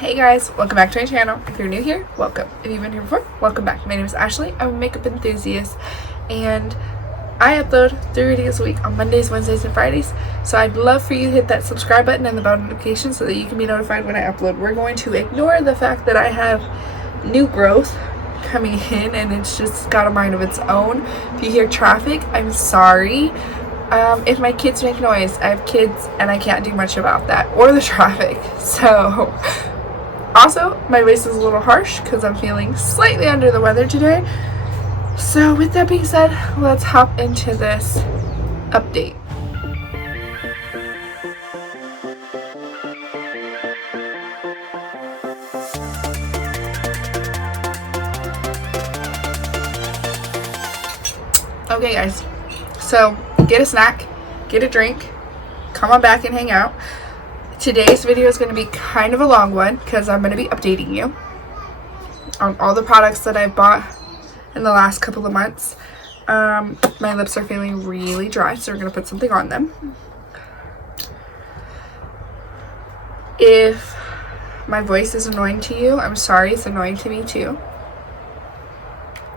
Hey guys, welcome back to my channel. If you're new here, welcome. If you've been here before, welcome back. My name is Ashley. I'm a makeup enthusiast and I upload 3 videos a week on Mondays, Wednesdays, and Fridays. So I'd love for you to hit that subscribe button and the bell notification so that you can be notified when I upload. We're going to ignore the fact that I have new growth coming in and it's just got a mind of its own. If you hear traffic, I'm sorry. If my kids make noise, I have kids and I can't do much about that or the traffic. So also, my voice is a little harsh because I'm feeling slightly under the weather today. So with that being said, let's hop into this update. Okay guys, so get a snack, get a drink, come on back and hang out. Today's video is going to be kind of a long one because I'm going to be updating you on all the products that I've bought in the last couple of months. My lips are feeling really dry, so we're going to put something on them. If my voice is annoying to you, I'm sorry, it's annoying to me too.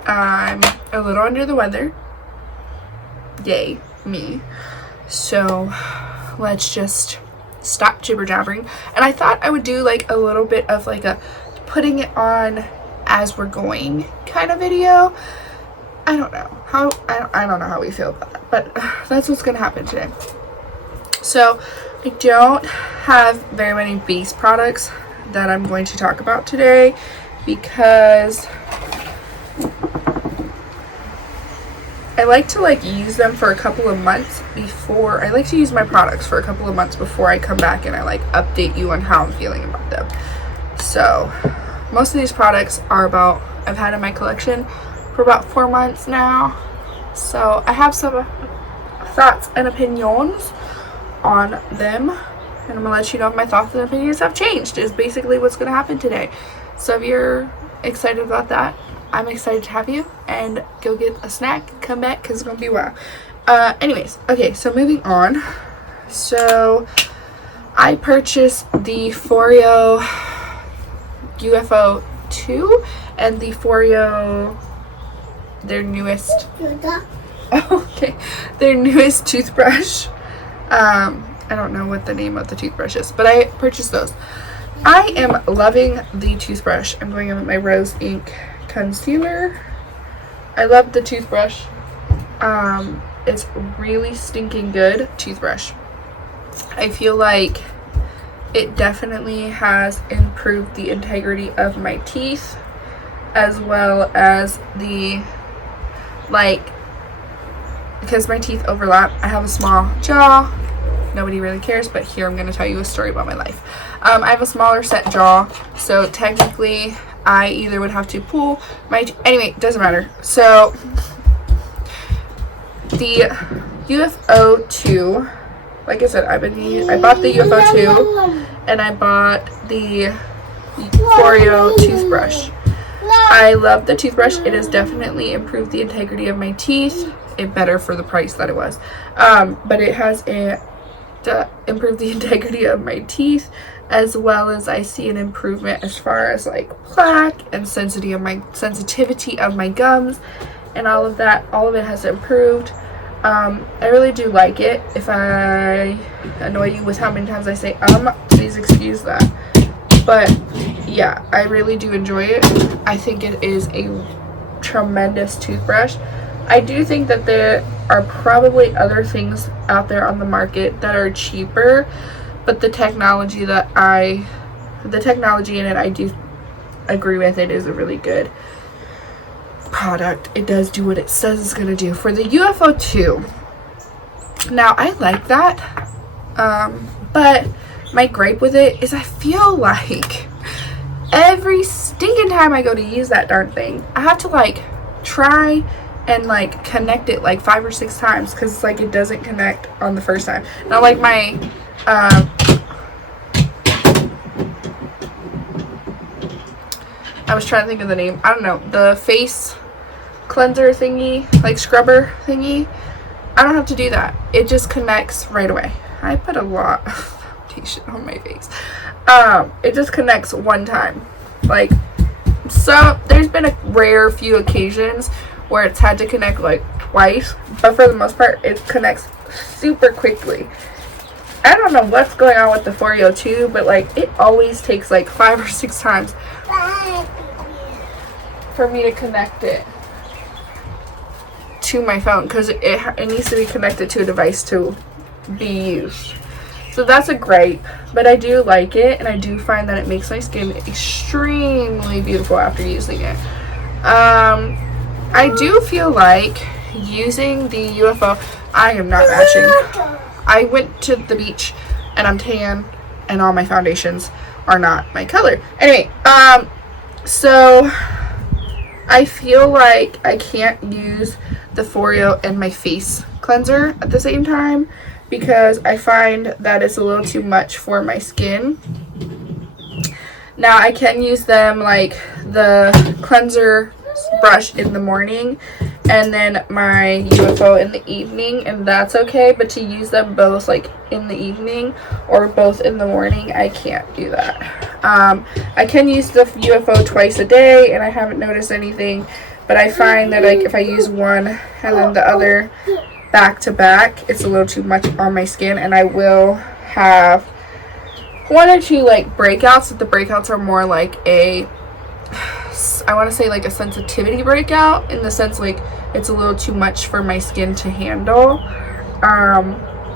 I'm a little under the weather. Yay, me. So let's just stop jibber jabbering. And I thought I would do like a little bit of like a putting it on as we're going kind of video. I don't know how we feel about that, but that's what's gonna happen today. So I don't have very many base products that I'm going to talk about today because I like to use them for a couple of months before I like to use my products for a couple of months before I come back and I update you on how I'm feeling about them. So most of these products are I've had in my collection for about 4 months now. So I have some thoughts and opinions on them, and I'm gonna let you know if my thoughts and opinions have changed is basically what's gonna happen today. So if you're excited about that, I'm excited to have you, and go get a snack, come back, because it's going to be wow. Anyways, okay, so moving on. So, I purchased the Foreo UFO 2 and the Foreo, their newest, their newest toothbrush. I don't know what the name of the toothbrush is, but I purchased those. I am loving the toothbrush. I'm going in with my Rose Ink concealer. I love the toothbrush. It's really stinking good toothbrush. I feel like it definitely has improved the integrity of my teeth, as well as the because my teeth overlap. I have a small jaw. Nobody really cares, but here I'm going to tell you a story about my life. I have a smaller set jaw, so technically I either would have to pull my anyway, doesn't matter. So the UFO 2, like I said, I bought the UFO 2 and I bought the Foreo toothbrush. I love the toothbrush. It has definitely improved the integrity of my teeth. It better for the price that it was. But it has improved the integrity of my teeth, as well as I see an improvement as far as plaque and sensitivity of my gums and all of that. All of it has improved. I really do like it. If I annoy you with how many times I say please excuse that. But yeah, I really do enjoy it. I think it is a tremendous toothbrush. I do think that there are probably other things out there on the market that are cheaper, but the technology in it, I do agree with. It is a really good product. It does do what it says it's gonna do. For the UFO 2, now I like that, but my gripe with it is I feel like every stinking time I go to use that darn thing, I have to try and connect it 5 or 6 times because it doesn't connect on the first time. Now my I was trying to think of the name. I don't know, the face cleanser thingy, scrubber thingy. I don't have to do that. It just connects right away. I put a lot of foundation on my face. It just connects one time. Like, so there's been a rare few occasions where it's had to connect like twice, but for the most part it connects super quickly. I don't know what's going on with the Foreo 2, but like it always takes like 5 or 6 times for me to connect it to my phone, because it needs to be connected to a device to be used. So that's a gripe, but I do like it, and I do find that it makes my skin extremely beautiful after using it. I do feel like using the UFO, I am not matching. I went to the beach and I'm tan and all my foundations are not my color. Anyway, so I feel like I can't use the Foreo and my face cleanser at the same time, because I find that it's a little too much for my skin. Now I can use them, like the cleanser brush in the morning and then my UFO in the evening, and that's okay, but to use them both like in the evening or both in the morning, I can't do that. I can use the UFO twice a day and I haven't noticed anything, but I find that like if I use one and then the other back to back, it's a little too much on my skin, and I will have 1 or 2 like breakouts, but the breakouts are more like a, I want to say like a sensitivity breakout, in the sense like it's a little too much for my skin to handle.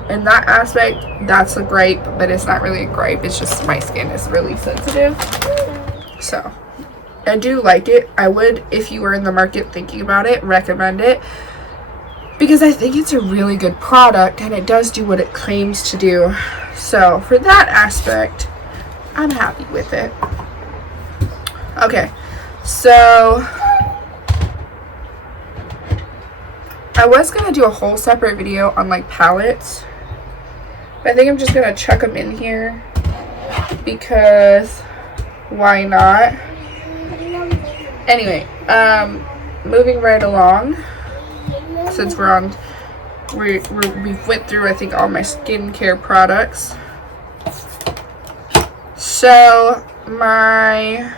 In that aspect, that's a gripe, but it's not really a gripe, it's just my skin is really sensitive. So I do like it. I would, if you were in the market thinking about it, recommend it, because I think it's a really good product and it does do what it claims to do. So for that aspect, I'm happy with it. Okay, so I was gonna do a whole separate video on like palettes, but I think I'm just gonna chuck them in here because why not? Anyway, moving right along, since we're on, we went through I think all my skincare products. So my,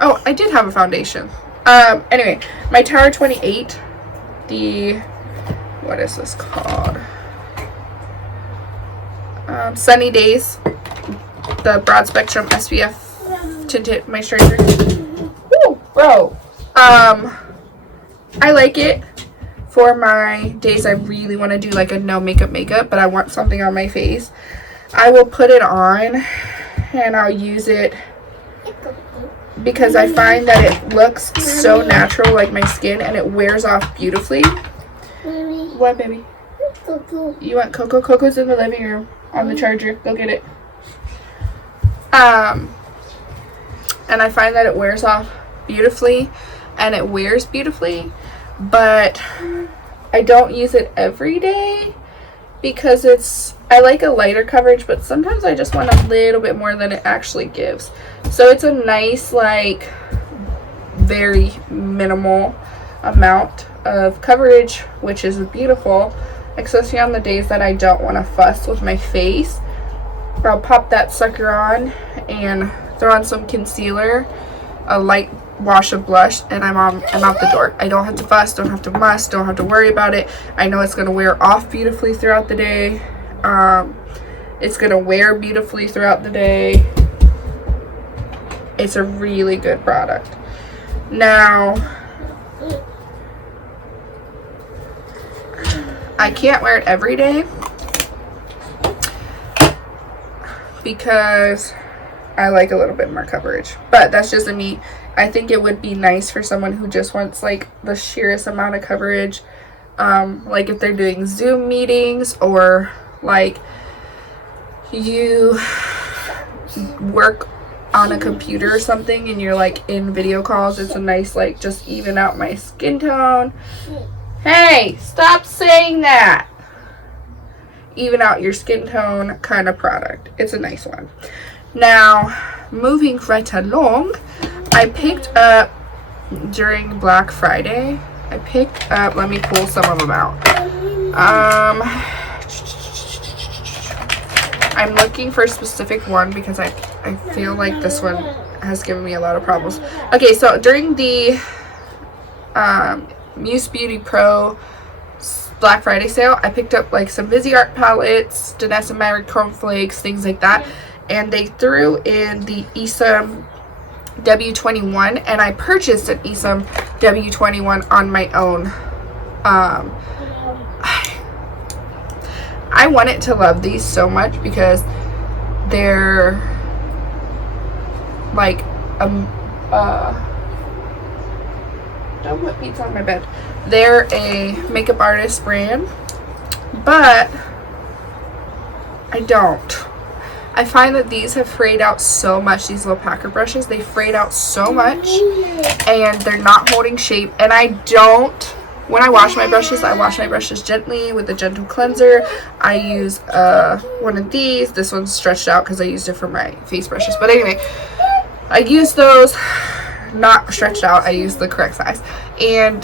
oh, I did have a foundation. Anyway, my Tower 28, the, what is this called? Sunny Days, the broad spectrum SPF tinted moisturizer. Woo, bro. I like it for my days I really want to do like a no makeup, but I want something on my face. I will put it on and I'll use it because I find that it looks so natural like my skin, and it wears off beautifully. What, baby? You want Coco? Coco's in the living room on the charger. Go get it. And I find that it wears off beautifully and it wears beautifully, but I don't use it every day because I like a lighter coverage, but sometimes I just want a little bit more than it actually gives. So it's a nice, like, very minimal amount of coverage, which is beautiful, especially on the days that I don't want to fuss with my face. I'll pop that sucker on and throw on some concealer, a light wash of blush, and I'm out the door. I don't have to fuss, don't have to muss, don't have to worry about it. I know it's going to wear off beautifully throughout the day. It's going to wear beautifully throughout the day. It's a really good product. Now, I can't wear it every day because I like a little bit more coverage, but that's just me. I think it would be nice for someone who just wants like the sheerest amount of coverage, like if they're doing Zoom meetings, or like you work on a computer or something and you're like in video calls. It's a nice, like, just even out my skin tone. Hey, stop saying that. Even out your skin tone kind of product. It's a nice one. Now, moving right along, I picked up during Black Friday. I picked up, let me pull some of them out. I'm looking for a specific one because I feel like this one has given me a lot of problems. Okay, so during the Muse Beauty Pro Black Friday sale, I picked up like some Busy Art palettes, Danessa Myrick Chrome Flakes, things like that, and they threw in the Esam W21, and I purchased an Esam W21 on my own. I wanted to love these so much because they're like don't put pizza on my bed. They're a makeup artist brand, but I don't. I find that these have frayed out so much. These little packer brushes, they frayed out so much, and they're not holding shape. And I don't, when I wash my brushes, I wash my brushes gently with a gentle cleanser. I use one of these. This one's stretched out because I used it for my face brushes. But anyway, I use those, not stretched out. I use the correct size. And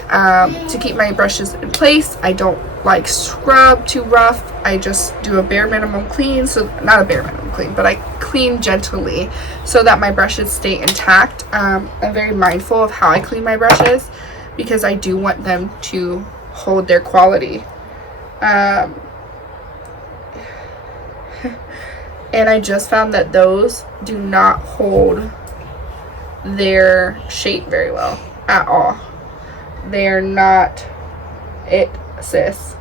to keep my brushes in place, I don't like scrub too rough. I just do a bare minimum clean. So not a bare minimum clean, but I clean gently so that my brushes stay intact. I'm very mindful of how I clean my brushes because I do want them to hold their quality. And I just found that those do not hold their shape very well at all. They're not it, sis.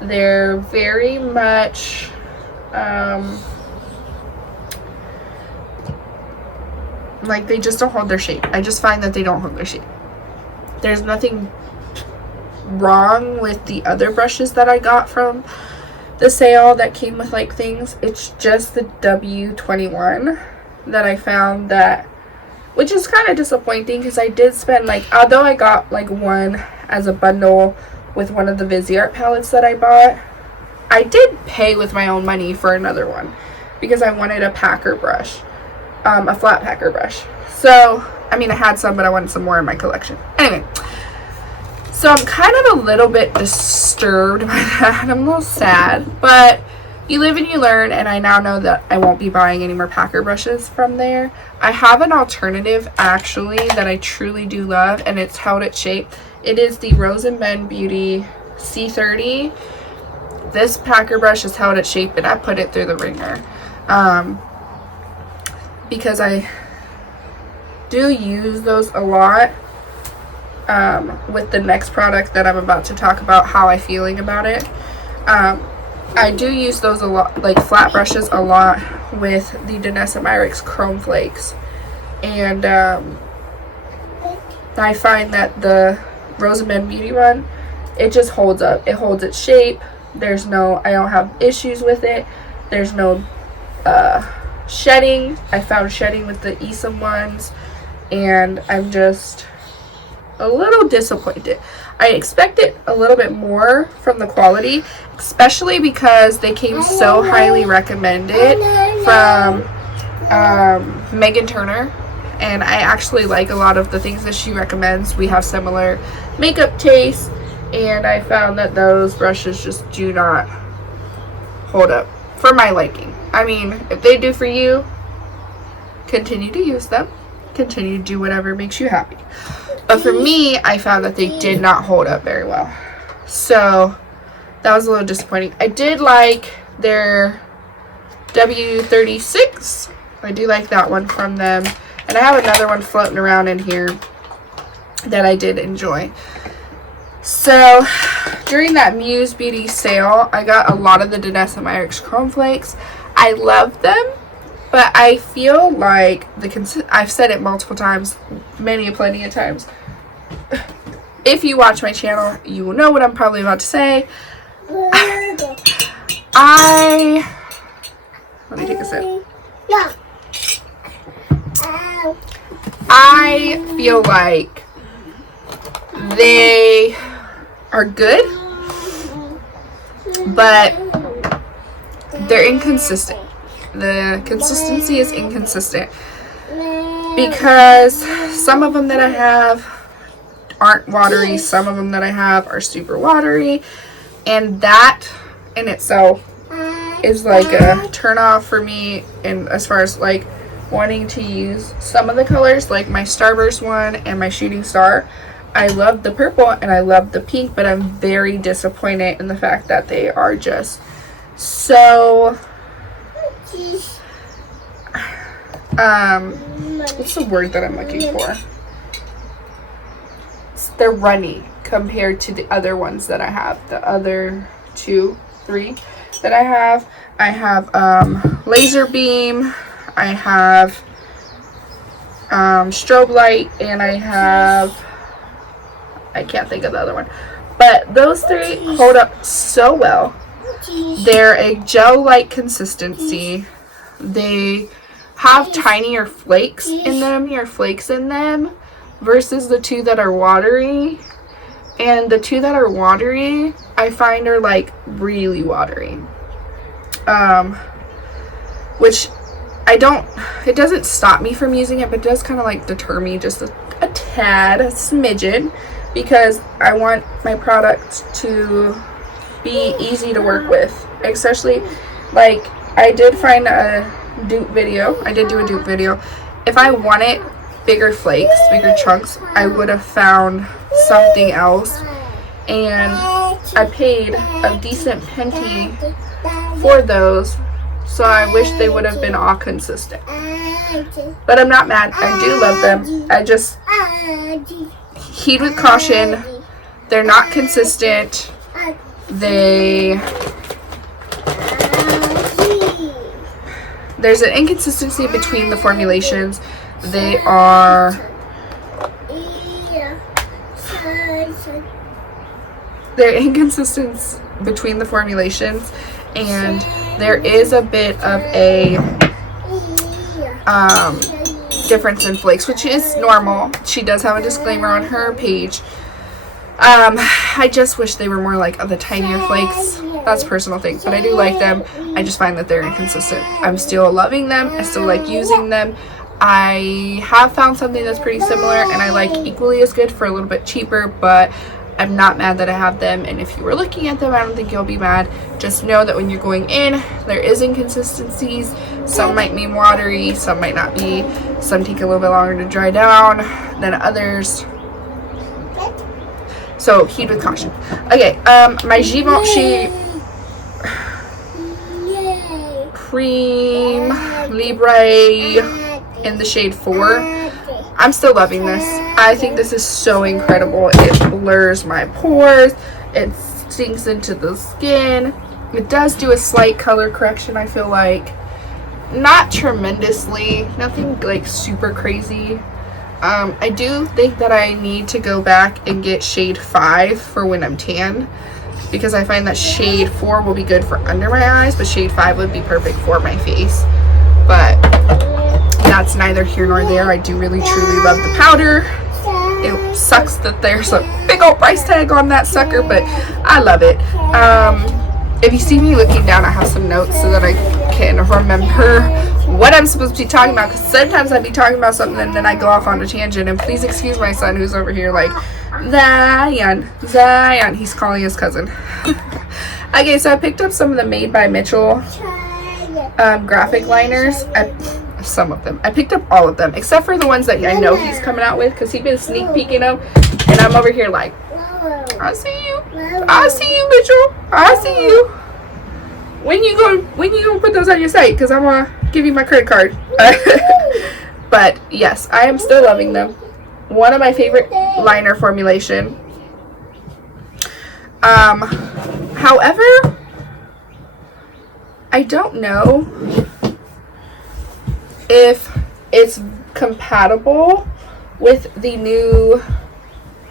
They're very much like they just don't hold their shape. I just find that they don't hold their shape. There's nothing wrong with the other brushes that I got from the sale that came with like things. It's just the W21 that I found that, which is kind of disappointing because I did spend like, although I got like one as a bundle with one of the Busy Art palettes that I bought, I did pay with my own money for another one because I wanted a packer brush, a flat packer brush. So I mean, I had some, but I wanted some more in my collection. Anyway, so I'm kind of a little bit disturbed by that. I'm a little sad, but you live and you learn, and I now know that I won't be buying any more packer brushes from there. I have an alternative, actually, that I truly do love, and it's held its shape. It is the Rose & Ben Beauty C30. This packer brush is held its shape, and I put it through the ringer. Because I do use those a lot with the next product that I'm about to talk about, how I'm feeling about it. I do use those a lot, like flat brushes a lot with the Danessa Myrick's Chrome Flakes, and I find that the Rose & Ben Beauty one, it just holds up. It holds its shape. There's no, I don't have issues with it. There's no shedding. I found shedding with the Esam ones, and I'm just a little disappointed. I expected a little bit more from the quality, especially because they came so highly recommended from Megan Turner, and I actually like a lot of the things that she recommends. We have similar makeup tastes, and I found that those brushes just do not hold up for my liking. I mean, if they do for you, continue to use them. Continue to do whatever makes you happy. But for me, I found that they did not hold up very well. So that was a little disappointing. I did like their W36. I do like that one from them. And I have another one floating around in here that I did enjoy. So during that Muse Beauty sale, I got a lot of the Danessa Myrick's Chrome Flakes. I love them, but I feel like I've said it multiple times, plenty of times. If you watch my channel, you will know what I'm probably about to say. Let me take a sip. I feel like they are good, but they're inconsistent. The consistency is inconsistent because some of them that I have aren't watery, some of them that I have are super watery, and that in itself is like a turn off for me, and as far as like wanting to use some of the colors, like my Starburst one and my Shooting Star. I love the purple and I love the pink, but I'm very disappointed in the fact that they are just so what's the word that I'm looking for? They're runny compared to the other ones that I have. The other 2, 3 that I have. I have Laser Beam, I have Strobe Light, and I have, I can't think of the other one. But those 3 hold up so well. They're a gel-like consistency. They have tinier flakes in them, versus the 2 that are watery. And the 2 that are watery, I find are like really watery. Which it doesn't stop me from using it, but it does kind of like deter me just a tad, a smidgen, because I want my product to be easy to work with. Especially, like, I did find a dupe video. I did do a dupe video. If I wanted bigger flakes, bigger chunks, I would have found something else, and I paid a decent penny for those, so I wish they would have been all consistent. But I'm not mad. I do love them. I just heed with caution. They're not consistent. There's an inconsistency between the formulations. They're inconsistent between the formulations, and there is a bit of a difference in flakes, which is normal. She does have a disclaimer on her page. I just wish they were more like the tinier flakes. That's a personal thing, but I do like them. I just find that they're inconsistent. I'm still loving them. I still like using them. I have found something that's pretty similar and I like equally as good for a little bit cheaper, but I'm not mad that I have them. And if you were looking at them, I don't think you'll be mad. Just know that when you're going in, there is inconsistencies. Some might be watery, some might not be. Some take a little bit longer to dry down than others. So heed with caution. Okay, my Givenchy Cream Libre in the shade 4. I'm still loving this. I think this is so incredible. It blurs my pores. It sinks into the skin. It does do a slight color correction, I feel like. Not tremendously. Nothing like super crazy. I do think that I need to go back and get shade 5 for when I'm tan, because I find that shade 4 will be good for under my eyes, but shade 5 would be perfect for my face. But that's neither here nor there. I do really truly love the powder. It sucks that there's a big old price tag on that sucker, but I love it. If you see me looking down, I have some notes so that I can remember what I'm supposed to be talking about, because sometimes I'd be talking about something and then I go off on a tangent. And please excuse my son who's over here like, Zion, he's calling his cousin. Okay, so I picked up some of the Made by Mitchell graphic liners. Some of them. I picked up all of them, except for the ones that I know he's coming out with, because he's been sneak peeking them, and I'm over here like, I see you, Mitchell, I see you. When you gonna put those on your site? Because I'm gonna give you my credit card. But yes, I am still loving them. One of my favorite liner formulation. However, I don't know if it's compatible with the new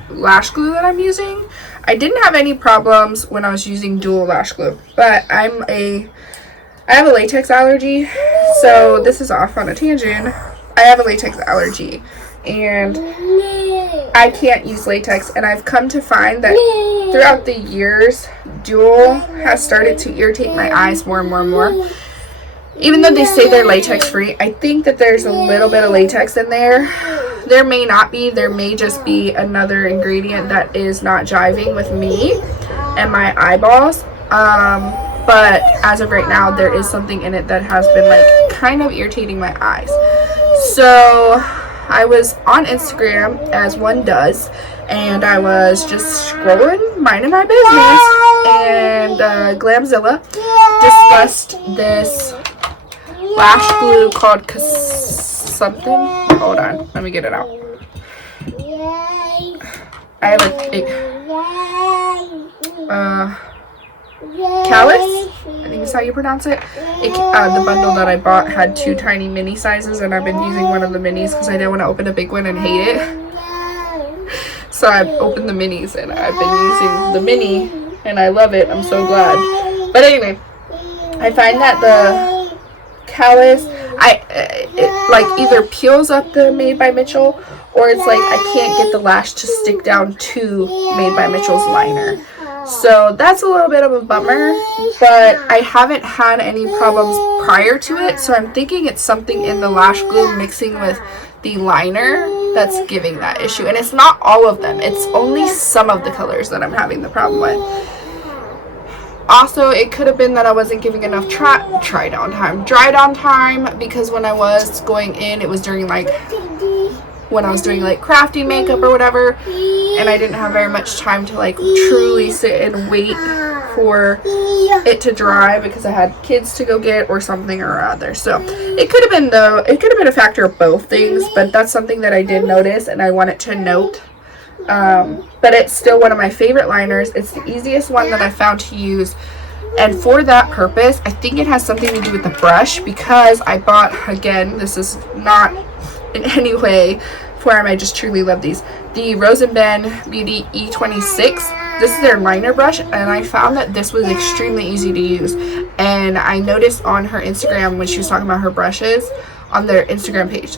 lash glue that I'm using. I didn't have any problems when I was using dual lash glue, but I have a latex allergy, so this is off on a tangent. I have a latex allergy and I can't use latex, and I've come to find that throughout the years, dual has started to irritate my eyes more and more and more. Even though they say they're latex free, I think that there's a little bit of latex in there. There may not be. There may just be another ingredient that is not jiving with me and my eyeballs. but as of right now there is something in it that has been like kind of irritating my eyes. So I was on Instagram, as one does, and I was just scrolling, minding my business, and Glamzilla discussed this lash glue called something. Hold on, let me get it out. I have Callus, I think is how you pronounce it. The bundle that I bought had 2 tiny mini sizes, and I've been using one of the minis because I didn't want to open a big one and hate it. So I opened the minis, and I've been using the mini, and I love it. I'm so glad. But anyway, I find that the Callus, it like either peels up the Made by Mitchell, or it's like I can't get the lash to stick down to Made by Mitchell's liner. So that's a little bit of a bummer, but I haven't had any problems prior to it, so I'm thinking it's something in the lash glue mixing with the liner that's giving that issue. And it's not all of them, it's only some of the colors that I'm having the problem with. Also, it could have been that I wasn't giving enough dry on time, because when I was going in, it was during like when I was doing like crafting makeup or whatever, and I didn't have very much time to like truly sit and wait for it to dry because I had kids to go get or something or other. So it could have been a factor of both things, but that's something that I did notice and I wanted to note. But it's still one of my favorite liners. It's the easiest one that I found to use, and for that purpose I think it has something to do with the brush, because I bought, again, this is not in any way form, I just truly love these, the Rose & Ben Beauty E26. This is their liner brush, and I found that this was extremely easy to use. And I noticed on her Instagram when she was talking about her brushes on their Instagram page,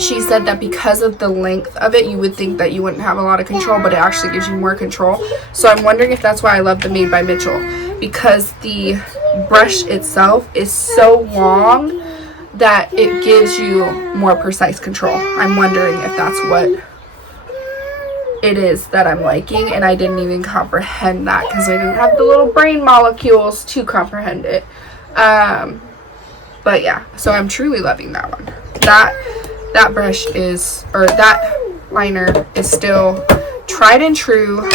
she said that because of the length of it, you would think that you wouldn't have a lot of control, but it actually gives you more control. So I'm wondering if that's why I love the Made by Mitchell, because the brush itself is so long that it gives you more precise control. I'm wondering if that's what it is that I'm liking, and I didn't even comprehend that because I didn't have the little brain molecules to comprehend it. But yeah, so I'm truly loving that one. That brush is, or that liner is still tried and true,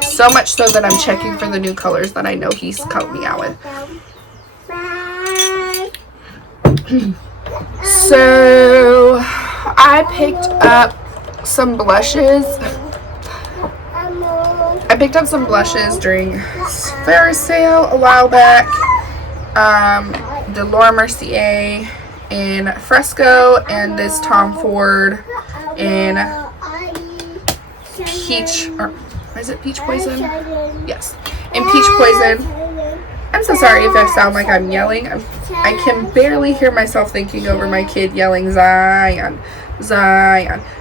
so much so that I'm checking for the new colors that I know he's helped me out with. So I picked up some blushes. During fair sale a while back. The Laura Mercier in Fresco, and this Tom Ford in Peach, or is it Peach Poison? Yes, in Peach Poison. I'm so sorry if I sound like I'm yelling. I can barely hear myself thinking over my kid yelling Zion.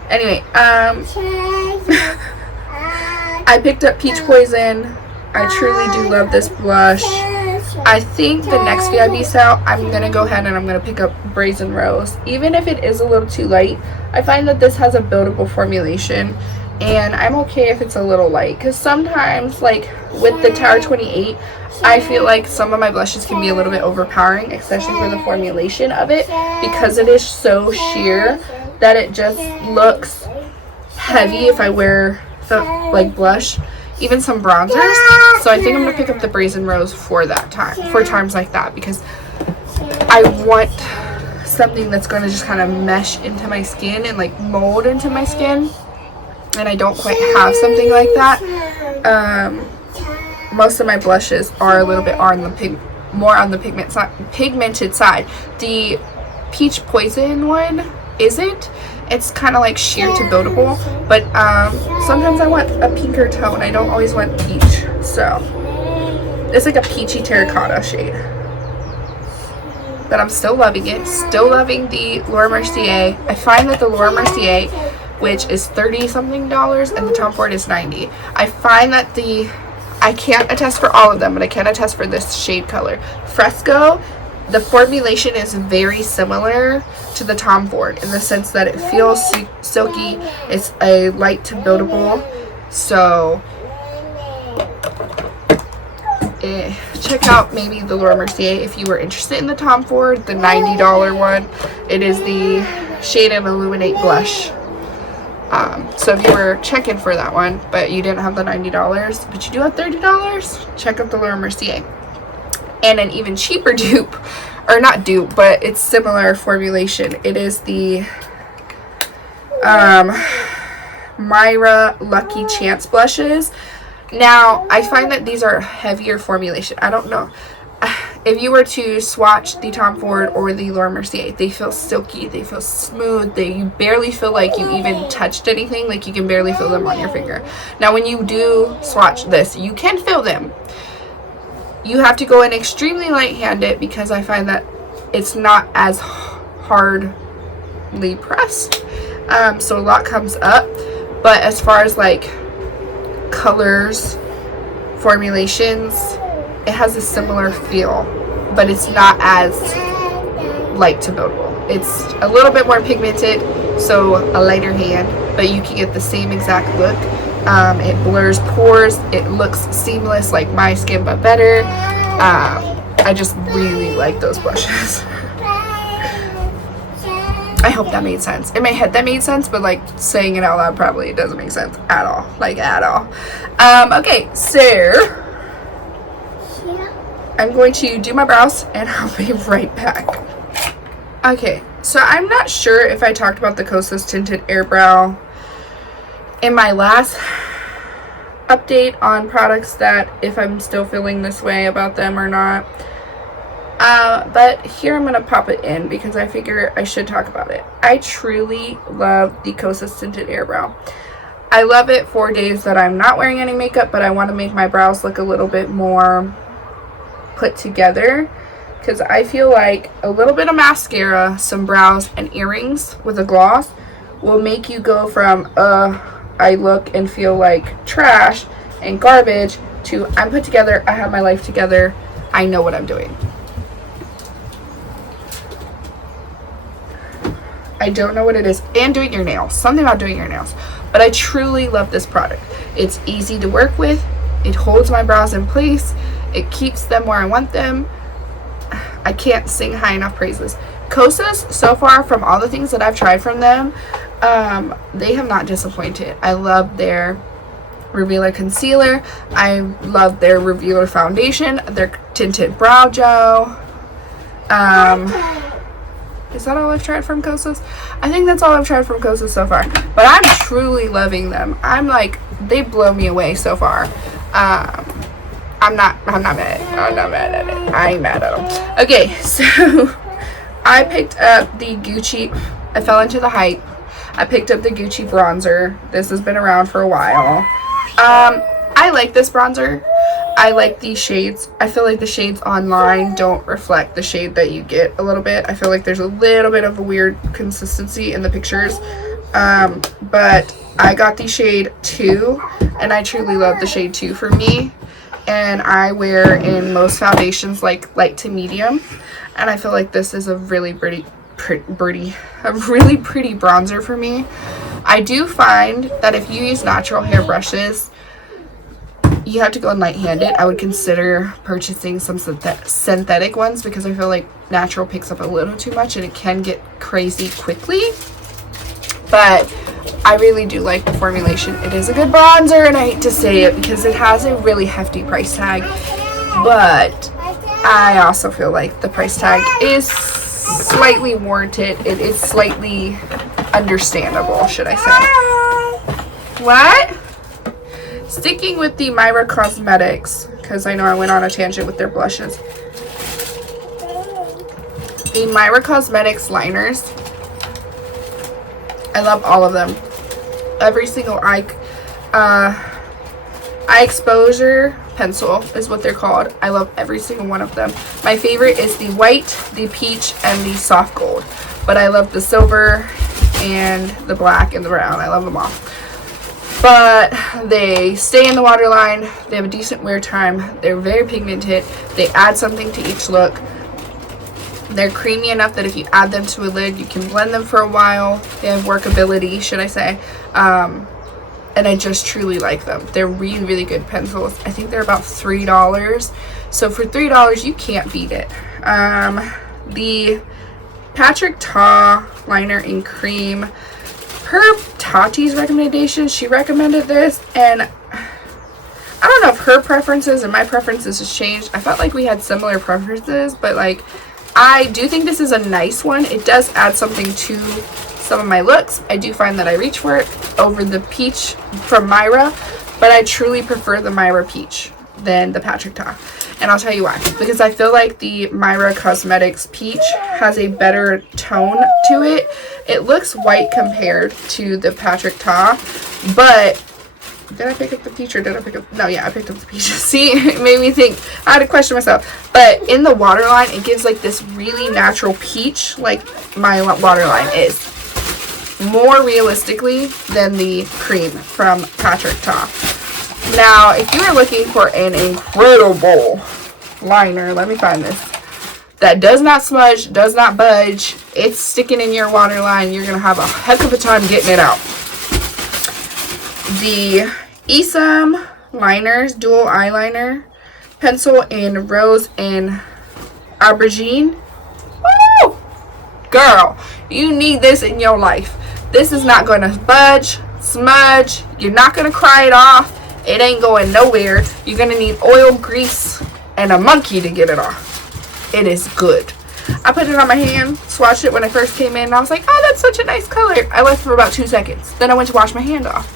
Anyway, I picked up Peach Poison. I truly do love this blush. I think the next VIB sale, I'm going to go ahead and I'm going to pick up Brazen Rose. Even if it is a little too light, I find that this has a buildable formulation, and I'm okay if it's a little light, because sometimes, like with the Tower 28, I feel like some of my blushes can be a little bit overpowering, especially for the formulation of it, because it is so sheer that it just looks heavy if I wear the like blush, even some bronzers. So I think I'm gonna pick up the Brazen Rose for that time, for times like that, because I want something that's gonna just kind of mesh into my skin and like mold into my skin, and I don't quite have something like that. Most of my blushes are a little bit more on the pigmented side. The Peach Poison one isn't. It's kind of like sheer to buildable, but sometimes I want a pinker tone. I don't always want peach, so it's like a peachy terracotta shade. But I'm still loving it. Still loving the Laura Mercier. I find that the Laura Mercier, which is $30 something, and the Tom Ford is $90. I find that I can't attest for all of them, but I can attest for this shade color. Fresco, the formulation is very similar to the Tom Ford in the sense that it feels silky. It's a light to buildable, so check out maybe the Laura Mercier if you were interested in the Tom Ford, the $90 one. It is the Shade and Illuminate Blush. So if you were checking for that one, but you didn't have the $90, but you do have $30, check out the Laura Mercier. And an even cheaper dupe, or not dupe, but it's similar formulation. It is the Myra Lucky Chance blushes. Now, I find that these are heavier formulation. I don't know. If you were to swatch the Tom Ford or the Laura Mercier, they feel silky, they feel smooth, you barely feel like you even touched anything, like you can barely feel them on your finger. Now when you do swatch this, you can feel them. You have to go in extremely light-handed because I find that it's not as hardly pressed. So a lot comes up, but as far as like colors, formulations, it has a similar feel, but it's not as light to buildable. It's a little bit more pigmented, so a lighter hand, but you can get the same exact look. It blurs pores, it looks seamless like my skin but better. I just really like those blushes. I hope that made sense. In my head that made sense, but like saying it out loud probably doesn't make sense at all, like at all. Okay, so I'm going to do my brows and I'll be right back. Okay, so I'm not sure if I talked about the Kosas Tinted Air Brow in my last update on products, that if I'm still feeling this way about them or not. But here I'm going to pop it in because I figure I should talk about it. I truly love the Kosas Tinted Air Brow. I love it for days that I'm not wearing any makeup, but I want to make my brows look a little bit more put together, because I feel like a little bit of mascara, some brows, and earrings with a gloss will make you go from I look and feel like trash and garbage to I'm put together, I have my life together, I know what I'm doing. I don't know what it is. And doing your nails, something about doing your nails, but I truly love this product. It's easy to work with, it holds my brows in place, it keeps them where I want them. I can't sing high enough praises. Kosas, so far, from all the things that I've tried from them, they have not disappointed. I love their Revealer Concealer. I love their Revealer Foundation, their Tinted Brow Gel. Is that all I've tried from Kosas? I think that's all I've tried from Kosas so far. But I'm truly loving them. I'm like, they blow me away so far. I'm not mad. I'm not mad at it. I ain't mad at them. Okay, so I picked up the Gucci. I fell into the hype. I picked up the Gucci bronzer. This has been around for a while. I like this bronzer. I like these shades. I feel like the shades online don't reflect the shade that you get a little bit. I feel like there's a little bit of a weird consistency in the pictures. But I got the shade 2, and I truly love the shade 2 for me. And I wear in most foundations like light to medium, and I feel like this is a really pretty bronzer for me. I do find that if you use natural hair brushes, you have to go in light-handed. I would consider purchasing some synthetic ones because I feel like natural picks up a little too much and it can get crazy quickly. But I really do like the formulation. It is a good bronzer, and I hate to say it because it has a really hefty price tag, but I also feel like the price tag is slightly warranted. It is slightly understandable, should I say. What? Sticking with the Myra Cosmetics, because I know I went on a tangent with their blushes. The Myra Cosmetics liners, I love all of them. Every single eye exposure pencil is what they're called. I love every single one of them. My favorite is the white, the peach, and the soft gold. But I love the silver and the black and the brown. I love them all. But they stay in the waterline. They have a decent wear time. They're very pigmented. They add something to each look. They're creamy enough that if you add them to a lid, you can blend them for a while. They have workability, should I say. and I just truly like them. They're really, really good pencils. I think they're about $3. So for $3, you can't beat it. The Patrick Ta liner in cream, per Tati's recommendation, she recommended this, and I don't know if her preferences and my preferences has changed. I felt like we had similar preferences, but like, I do think this is a nice one. It does add something to some of my looks. I do find that I reach for it over the peach from Myra, but I truly prefer the Myra peach than the Patrick Ta. And I'll tell you why. Because I feel like the Myra Cosmetics peach has a better tone to it. It looks white compared to the Patrick Ta, but did I pick up the peach or did I pick up? No, yeah, I picked up the peach. See, it made me think. I had to question myself. But in the waterline, it gives like this really natural peach, like my waterline is. More realistically than the cream from Patrick Ta. Now, if you are looking for an incredible liner, let me find this, that does not smudge, does not budge, it's sticking in your waterline, you're going to have a heck of a time getting it out. The Esam liners, dual eyeliner pencil in rose and aubergine. Woo! Girl, you need this in your life. This is not going to budge, smudge, you're not going to cry it off. It ain't going nowhere. You're going to need oil, grease, and a monkey to get it off. It is good. I put it on my hand, swatched it when I first came in, and I was like, oh, that's such a nice color. I left for about 2 seconds. Then I went to wash my hand off.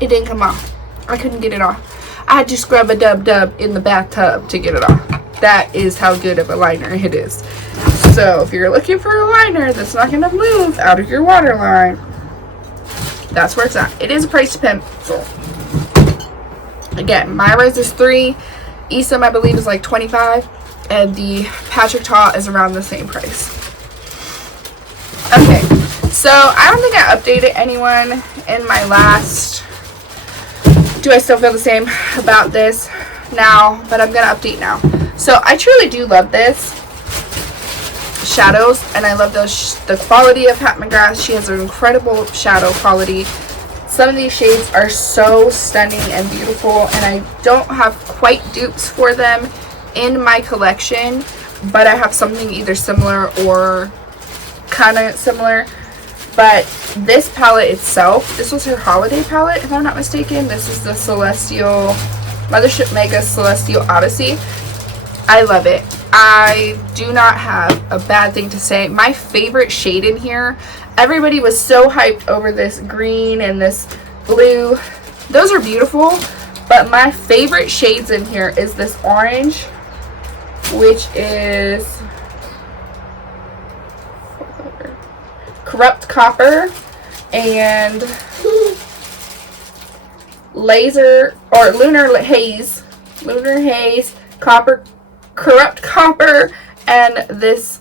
It didn't come off. I couldn't get it off. I had to scrub a dub-dub in the bathtub to get it off. That is how good of a liner it is. So if you're looking for a liner that's not going to move out of your waterline, that's where it's at. It is a priced pencil. Again, Myra's is $3. Esam, I believe, is like $25. And the Patrick Ta is around the same price. Okay, so I don't think I updated anyone in my last. Do I still feel the same about this now? But I'm going to update now. So I truly do love this shadows, and I love the quality of Pat McGrath. She has an incredible shadow quality. Some of these shades are so stunning and beautiful, and I don't have quite dupes for them in my collection, but I have something either similar or kind of similar. But this palette itself, this was her holiday palette, if I'm not mistaken. This is the Celestial Mothership Mega Celestial Odyssey. I love it. I do not have a bad thing to say. My favorite shade in here, everybody was so hyped over this green and this blue. Those are beautiful, but my favorite shades in here is this orange, which is Corrupt Copper, and Laser or Lunar Haze, Corrupt Copper, and this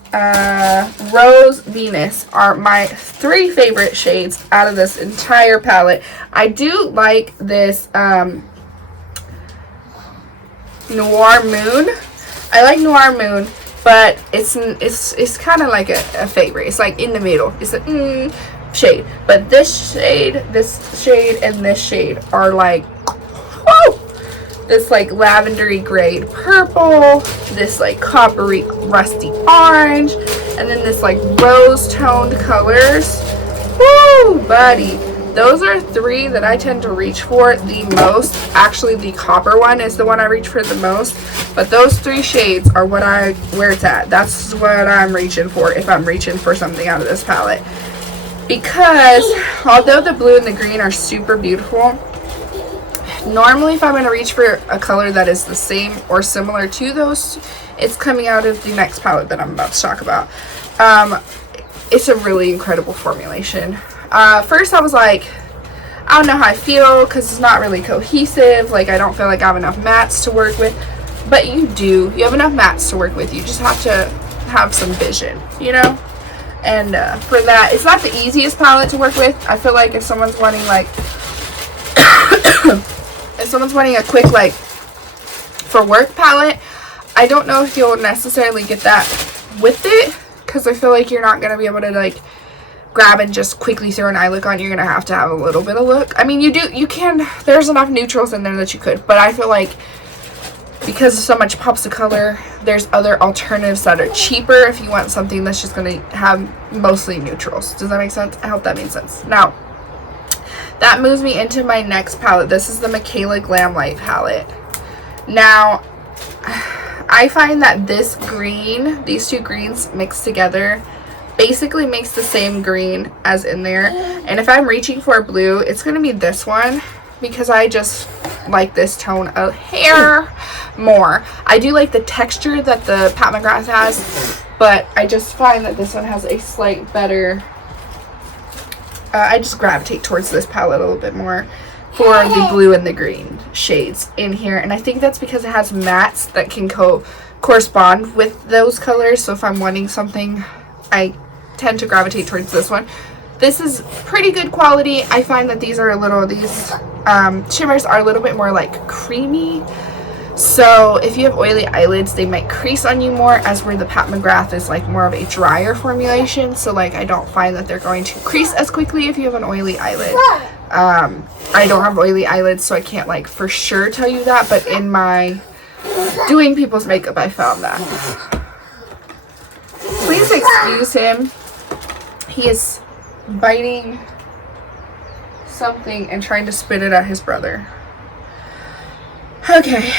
Rose Venus are my 3 favorite shades out of this entire palette. I do like this Noir Moon. I like Noir Moon, but it's kind of like a favorite. It's like in the middle. It's a shade. But this shade, and this shade are like, whoa! This like lavendery grade purple, this like coppery rusty orange, and then this like rose toned colors. Woo, buddy. Those are 3 that I tend to reach for the most. Actually, the copper one is the one I reach for the most. But those 3 shades are where it's at. That's what I'm reaching for if I'm reaching for something out of this palette. Because although the blue and the green are super beautiful, normally if I'm going to reach for a color that is the same or similar to those, it's coming out of the next palette that I'm about to talk about. It's a really incredible formulation. First I was like, I don't know how I feel because it's not really cohesive. Like, I don't feel like I have enough mattes to work with. But you do. You have enough mattes to work with. You just have to have some vision, you know? And for that, it's not the easiest palette to work with. I feel like if someone's wanting like if someone's wanting a quick like for work palette, I don't know if you'll necessarily get that with it, because I feel like you're not going to be able to like grab and just quickly throw an eye look on, you're gonna have to have a little bit of look. I mean, you can, there's enough neutrals in there that you could, but I feel like because so much pops of color, there's other alternatives that are cheaper if you want something that's just going to have mostly neutrals. Does that make sense? I hope that makes sense. Now, that moves me into my next palette. This is the Michaela Glam Light palette. Now, I find that this green, these two greens mixed together, basically makes the same green as in there. And if I'm reaching for a blue, it's going to be this one, because I just like this tone of hair more. I do like the texture that the Pat McGrath has, but I just find that this one has a slight better, I just gravitate towards this palette a little bit more for the blue and the green shades in here. And I think that's because it has mattes that can correspond with those colors. So if I'm wanting something, I tend to gravitate towards this one. This is pretty good quality. I find that these shimmers are a little bit more like creamy. So if you have oily eyelids, they might crease on you more, as where the Pat McGrath is like more of a drier formulation. So like I don't find that they're going to crease as quickly if you have an oily eyelid. I don't have oily eyelids, so I can't like for sure tell you that, but in my doing people's makeup, I found that. Please excuse him. He is biting something and trying to spit it at his brother. Okay.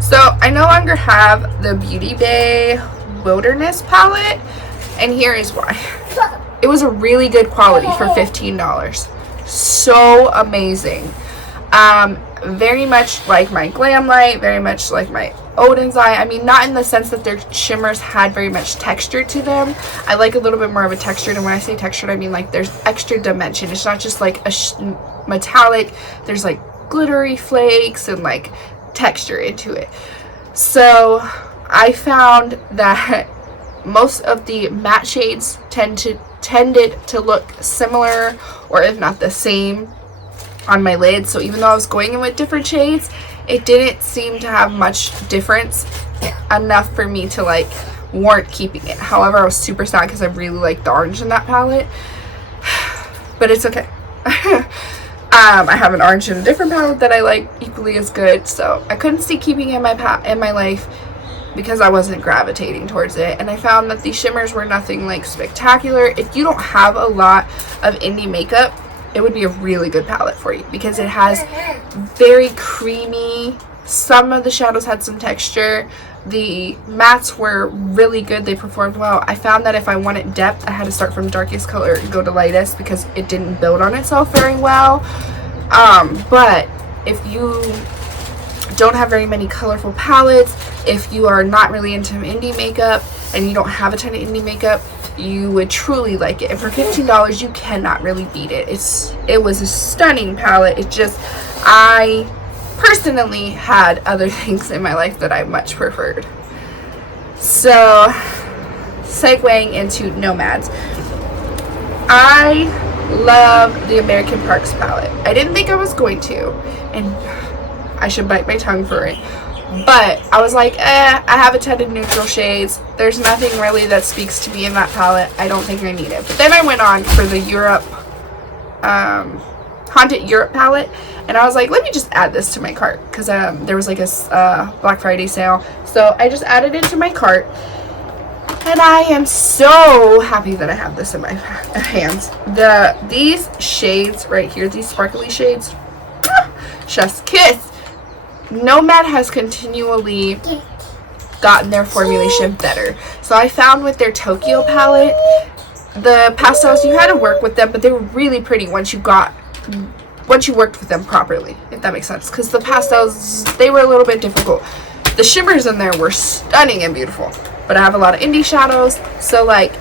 So I no longer have the Beauty Bay Wilderness palette, and here is why. It was a really good quality for $15. So amazing. Very much like my Glam Light, very much like my Odin's Eye. I mean, not in the sense that their shimmers had very much texture to them. I like a little bit more of a texture, and when I say textured, I mean like there's extra dimension. It's not just like a metallic. There's like glittery flakes and like texture into it. So I found that most of the matte shades tended to look similar, or if not the same, on my lid. So even though I was going in with different shades, it didn't seem to have much difference enough for me to like warrant keeping it. However, I was super sad because I really like the orange in that palette, but it's okay. I have an orange in a different palette that I like equally as good, so I couldn't see keeping it in my life because I wasn't gravitating towards it. And I found that these shimmers were nothing like spectacular. If you don't have a lot of indie makeup, it would be a really good palette for you, because it has very creamy, some of the shadows had some texture, the mattes were really good, they performed well. I found that if I wanted depth, I had to start from darkest color and go to lightest because it didn't build on itself very well. But if you don't have very many colorful palettes, if you are not really into indie makeup and you don't have a ton of indie makeup, you would truly like it. And for $15, you cannot really beat it. It was a stunning palette. It just, I personally had other things in my life that I much preferred. So, segueing into Nomads. I love the American Parks palette. I didn't think I was going to, and I should bite my tongue for it. But I was like, I have a ton of neutral shades. There's nothing really that speaks to me in that palette. I don't think I need it. But then I went on for the Haunted Europe palette, and I was like, let me just add this to my cart, because there was like a Black Friday sale. So I just added it to my cart, and I am so happy that I have this in my hands. These shades right here, these sparkly shades, chef's kiss. Nomad has continually gotten their formulation better. So I found with their Tokyo palette, the pastels, you had to work with them, but they were really pretty once you worked with them properly, if that makes sense. Because the pastels, they were a little bit difficult. The shimmers in there were stunning and beautiful, but I have a lot of indie shadows, so like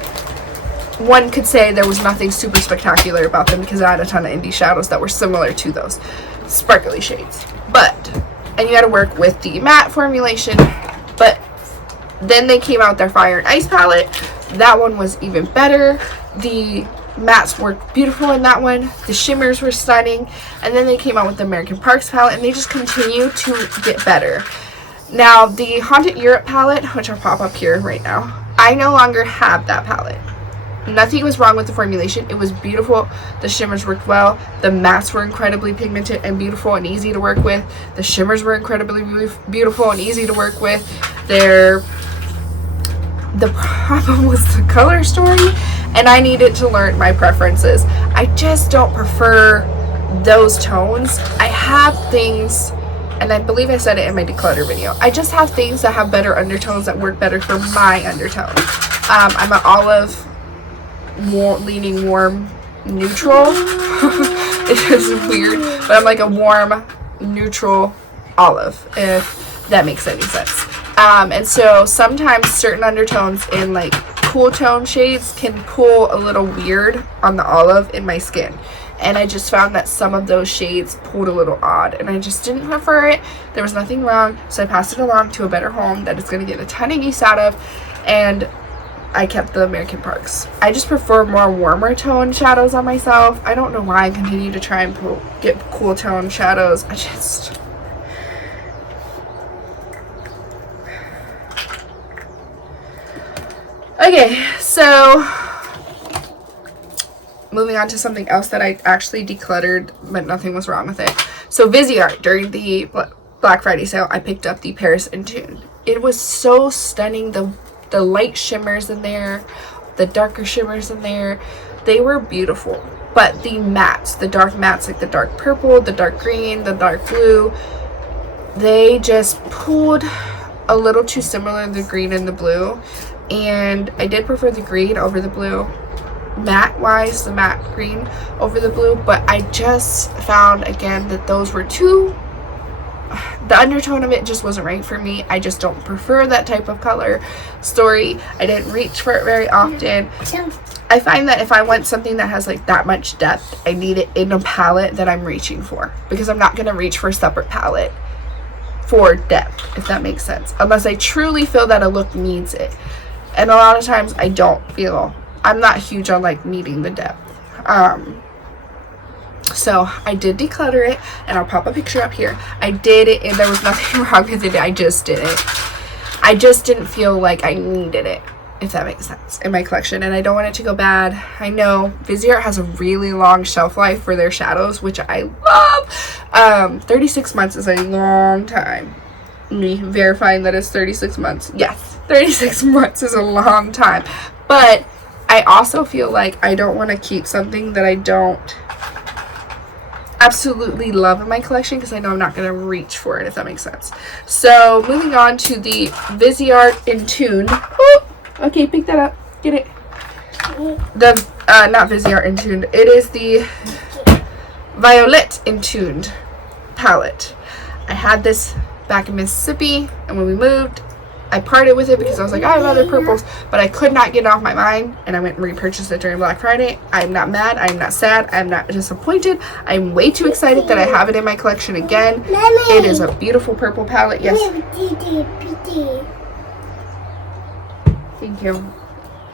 one could say there was nothing super spectacular about them because I had a ton of indie shadows that were similar to those sparkly shades. And you had to work with the matte formulation. But then they came out with their Fire and Ice palette. That one was even better. The mattes were beautiful in that one. The shimmers were stunning. And then they came out with the American Parks palette, and they just continue to get better. Now, the Haunted Europe palette, which I'll pop up here right now, I no longer have that palette. Nothing was wrong with the formulation. It was beautiful. The shimmers worked well. The mattes were incredibly pigmented and beautiful and easy to work with. The shimmers were incredibly beautiful and easy to work with. The problem was the color story, and I needed to learn my preferences. I just don't prefer those tones. I have things, and I believe I said it in my declutter video, I just have things that have better undertones that work better for my undertone. I'm an olive leaning warm neutral. It is weird, but I'm like a warm neutral olive, if that makes any sense. And so sometimes certain undertones in like cool tone shades can pull a little weird on the olive in my skin, and I just found that some of those shades pulled a little odd, and I just didn't prefer it. There was nothing wrong, so I passed it along to a better home that it's going to get a ton of use out of, and I kept the American Parks. I just prefer more warmer tone shadows on myself. I don't know why I continue to try and get cool tone shadows. I just... Okay, so moving on to something else that I actually decluttered, but nothing was wrong with it. So Viseart, during the Black Friday sale, I picked up the Paris Intuned. It was so stunning. The light shimmers in there, the darker shimmers in there, they were beautiful. But the mattes, the dark mattes, like the dark purple, the dark green, the dark blue, they just pulled a little too similar, the green and the blue. And I did prefer the green over the blue, matte wise, the matte green over the blue, but I just found again that those were too, the undertone of it just wasn't right for me. I just don't prefer that type of color story. I didn't reach for it very often. I find that if I want something that has like that much depth, I need it in a palette that I'm reaching for, because I'm not going to reach for a separate palette for depth, if that makes sense, unless I truly feel that a look needs it. And a lot of times I don't feel, I'm not huge on like needing the depth. So I did declutter it, and I'll pop a picture up here. I did it, and there was nothing wrong with it. I just did it. I just didn't feel like I needed it, if that makes sense, in my collection, and I don't want it to go bad. I know Viseart has a really long shelf life for their shadows, which I love. 36 months is a long time. Me verifying that it's 36 months. Yes, 36 months is a long time. But I also feel like I don't want to keep something that I don't absolutely love in my collection, because I know I'm not going to reach for it, if that makes sense. So moving on to the Viseart Intuned. Oh, okay, pick that up. Get it. The not Viseart Intuned. It is the Violet Intuned palette. I had this back in Mississippi, and when we moved, I parted with it because I was like, I have other purples, but I could not get it off my mind, and I went and repurchased it during Black Friday. I'm not mad, I'm not sad, I'm not disappointed. I'm way too excited that I have it in my collection again. It is a beautiful purple palette. Yes. Thank you.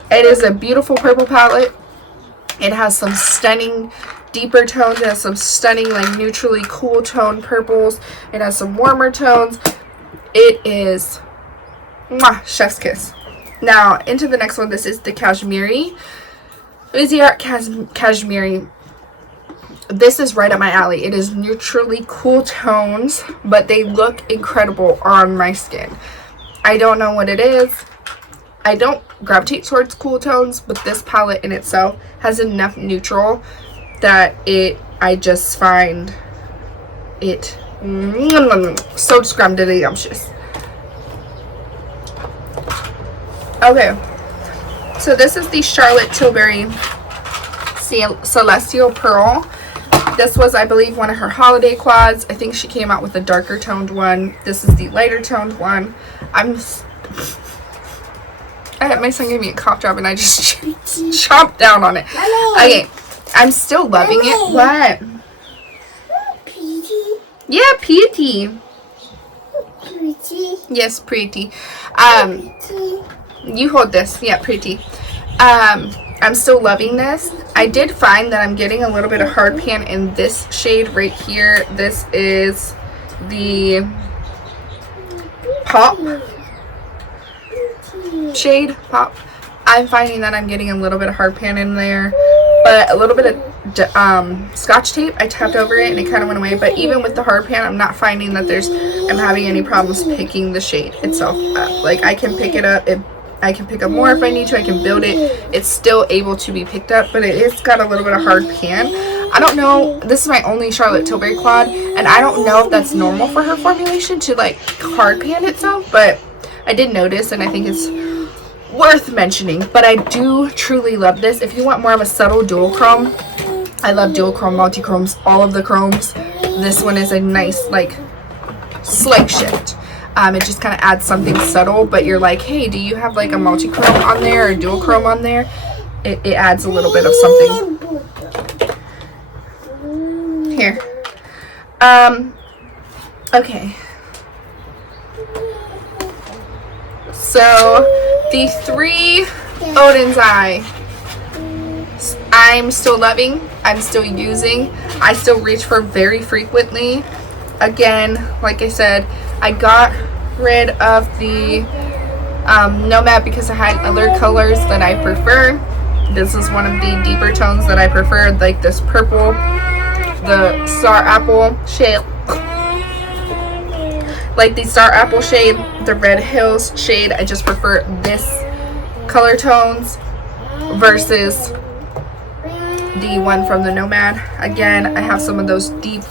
It is a beautiful purple palette. It has some stunning deeper tones. It has some stunning like neutrally cool tone purples. It has some warmer tones. It is mwah, chef's kiss. Now into the next one. This is the Cashmere Viseart Cashmere. This is right up my alley. It is neutrally cool tones, but they look incredible on my skin. I don't know what it is. I don't gravitate towards cool tones, but this palette in itself has enough neutral that I just find it so scrumptious. Okay, so this is the Charlotte Tilbury Celestial Pearl. This was, I believe, one of her holiday quads. I think she came out with a darker toned one. This is the lighter toned one. My son gave me a cough drop and I just chomped down on it. Okay, I'm still loving it. What? Pretty. Yeah, pretty. Pretty. Yes, pretty. Pretty. You hold this. Yeah, pretty. I'm still loving this. I did find that I'm getting a little bit of hard pan in this shade right here. This is the Pop shade, Pop. I'm finding that I'm getting a little bit of hard pan in there, but a little bit of Scotch tape, I tapped over it and it kind of went away. But even with the hard pan, I'm not finding that I'm having any problems picking the shade itself up. Like, I can pick it up, I can pick up more if I need to, I can build it. It's still able to be picked up, but it's got a little bit of hard pan. I don't know, this is my only Charlotte Tilbury quad, and I don't know if that's normal for her formulation to like hard pan itself, but I did notice, and I think it's worth mentioning. But I do truly love this. If you want more of a subtle dual chrome, I love dual chrome, multi-chromes, all of the chromes. This one is a nice like slight shift. It just kind of adds something subtle, but you're like, hey, do you have like a multi-chrome on there or dual chrome on there? It adds a little bit of something. Here. Okay. So the 3 Odin's Eye, I'm still loving, I'm still using, I still reach for very frequently. Again, like I said, I got rid of the Nomad because I had other colors that I prefer. This is one of the deeper tones that I prefer, like this purple, the Star Apple shade, like the Star Apple shade, the Red Hills shade. I just prefer this color tones versus the one from the Nomad. Again, I have some of those deep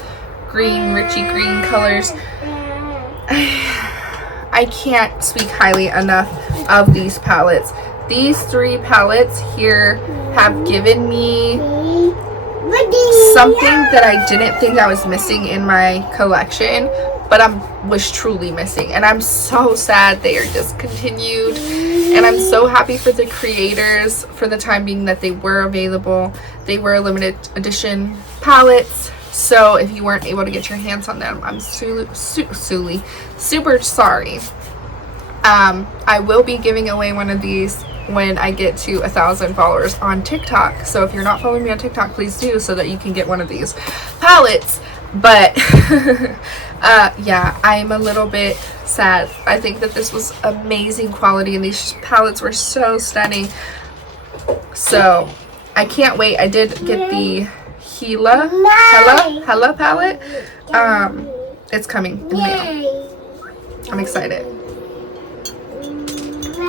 green, richy green colors. I can't speak highly enough of these palettes. These 3 palettes here have given me something that I didn't think I was missing in my collection, but I was truly missing, and I'm so sad they are discontinued. And I'm so happy for the creators for the time being that they were available. They were limited edition palettes, so if you weren't able to get your hands on them, I'm super sorry. I will be giving away one of these when I get to 1,000 followers on TikTok. So if you're not following me on TikTok, please do, so that you can get one of these palettes. But yeah, I'm a little bit sad. I think that this was amazing quality and these palettes were so stunning. So I can't wait. I did get the Hella palette. It's coming in May. I'm excited.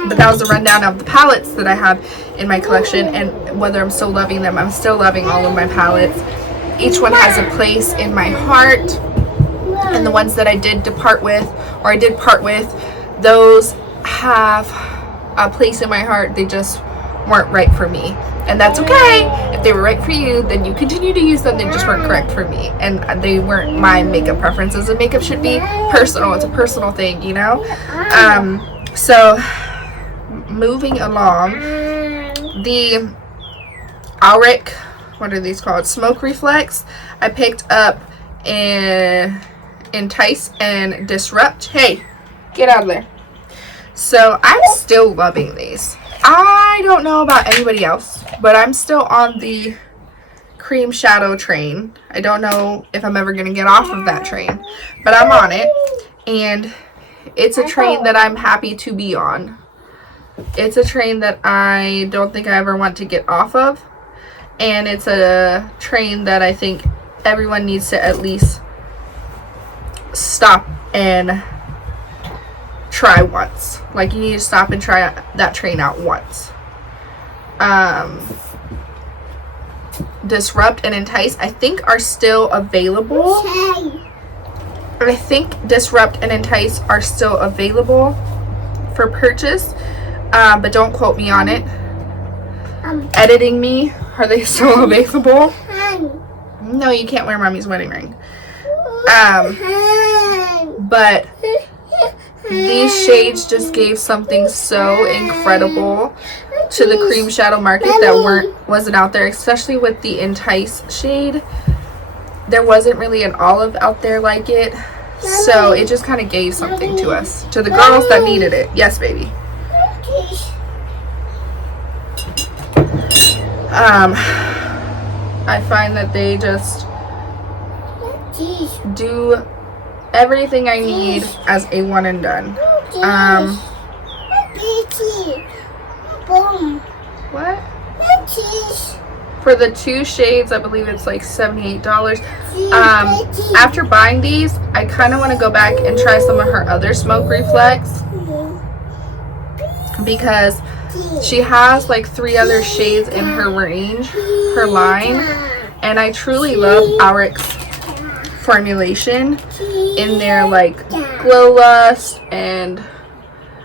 But that was the rundown of the palettes that I have in my collection, and whether I'm still loving them. I'm still loving all of my palettes. Each one has a place in my heart, and the ones that I did part with, those have a place in my heart. They just weren't right for me, and that's okay. If they were right for you, then you continue to use them. They just weren't correct for me, and they weren't my makeup preferences, and makeup should be personal. It's a personal thing, you know. So moving along, the Auric, what are these called, Smoke Reflex, I picked up in Entice and Disrupt. Hey, get out of there. So I'm still loving these. I don't know about anybody else, but I'm still on the cream shadow train. I don't know if I'm ever going to get off of that train, but I'm on it, and it's a train that I'm happy to be on. It's a train that I don't think I ever want to get off of, and it's a train that I think everyone needs to at least stop and try once. Like, you need to stop and try that train out once. Disrupt and Entice, I think, are still available. I think Disrupt and Entice are still available for purchase, but don't quote me on it. Editing me, are they still available? No, you can't wear mommy's wedding ring. But these shades just gave something so incredible to the cream shadow market that wasn't out there, especially with the Entice shade. There wasn't really an olive out there like it, so it just kind of gave something to us, to the girls that needed it. Yes, baby. I find that they just do everything I need as a one and done. What? For the 2 shades, I believe it's like $78. After buying these, I kind of want to go back and try some of her other smoke reflex, because she has like 3 other shades in her range, her line, and I truly love Auric's formulation in their like Glow Lust, and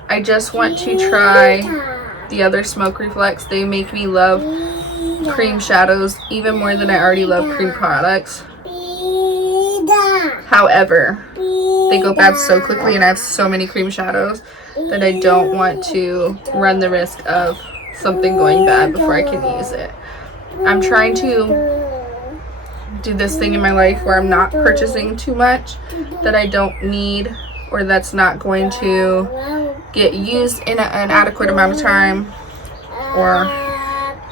I just want to try the other smoke reflex. They make me love cream shadows even more than I already love cream products. However, they go bad so quickly, and I have so many cream shadows that I don't want to run the risk of something going bad before I can use it. I'm trying to do this thing in my life where I'm not purchasing too much that I don't need, or that's not going to get used in an adequate amount of time, or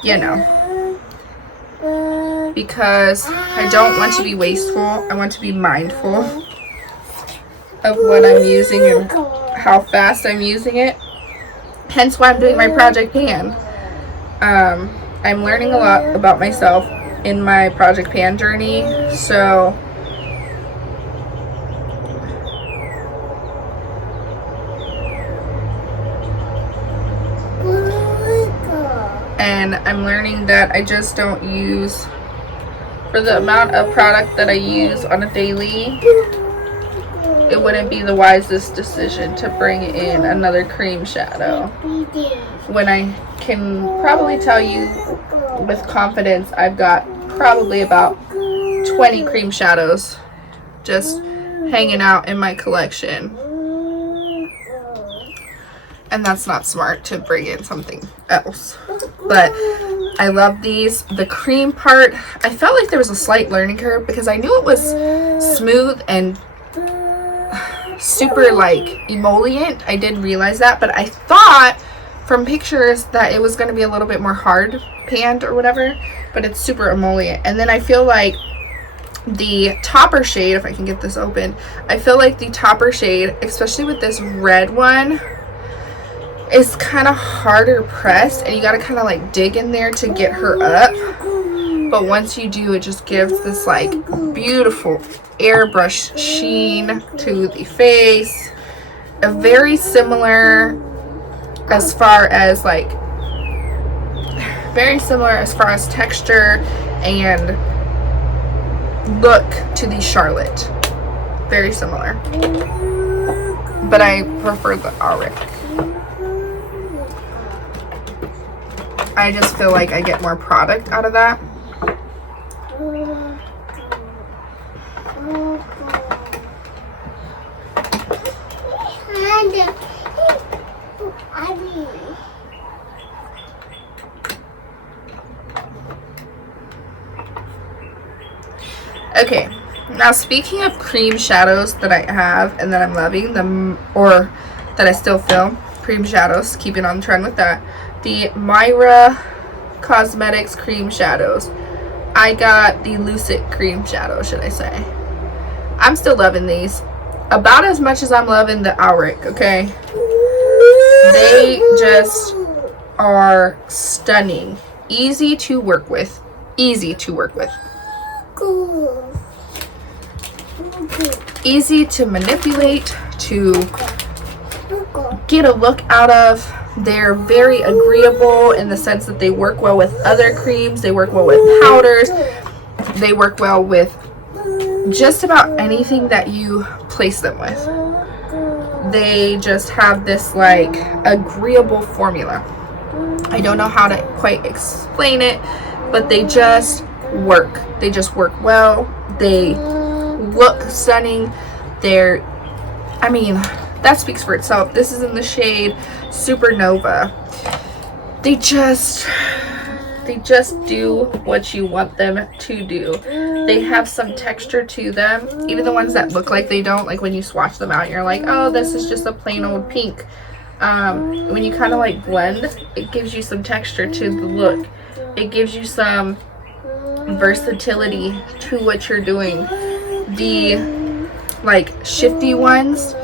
you know, because I don't want to be wasteful. I want to be mindful of what I'm using and how fast I'm using it. Hence why I'm doing my project pan. I'm learning a lot about myself in my project pan journey, so and I'm learning that I just don't use, for the amount of product that I use on a daily, it wouldn't be the wisest decision to bring in another cream shadow when I can probably tell you with confidence I've got probably about 20 cream shadows just hanging out in my collection, and that's not smart to bring in something else. But I love these. The cream part, I felt like there was a slight learning curve because I knew it was smooth and super like emollient. I did realize that, but I thought from pictures that it was going to be a little bit more hard panned or whatever, but it's super emollient. And then I feel like the topper shade, if I can get this open, I feel like the topper shade, especially with this red one, is kind of harder pressed, and you got to kind of like dig in there to get her up. But once you do, it just gives this like beautiful airbrush sheen to the face. A very similar as far as like, very similar as far as texture and look to the Charlotte. Very similar, but I prefer the Auric. I just feel like I get more product out of that. Okay, now speaking of cream shadows that I have and that I'm loving them, or that I still feel cream shadows, keeping on trend with that, the Myra Cosmetics cream shadows. I got the Lucid cream shadow, should I say. I'm still loving these about as much as I'm loving the Auric, okay? They just are stunning. Easy to work with. Easy to work with. Easy to manipulate, to get a look out of. They're very agreeable in the sense that they work well with other creams. They work well with powders. They work well with just about anything that you place them with. They just have this like agreeable formula. I don't know how to quite explain it, but they just work. They just work well. They look stunning. I mean, that speaks for itself. This is in the shade Supernova. They just do what you want them to do. They have some texture to them, even the ones that look like they don't. Like when you swatch them out, you're like, oh, this is just a plain old pink. When you kind of like blend, it gives you some texture to the look. It gives you some versatility to what you're doing. The like shifty ones,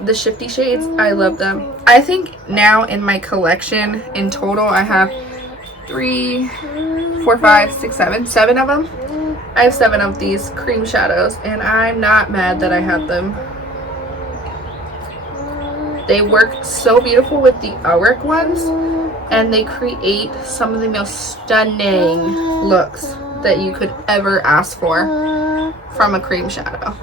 the shifty shades, I love them. I think now in my collection in total I have 3, 4, 5, 6, 7 of them. I have 7 of these cream shadows, and I'm not mad that I have them. They work so beautiful with the Myrick ones, and they create some of the most stunning looks that you could ever ask for from a cream shadow.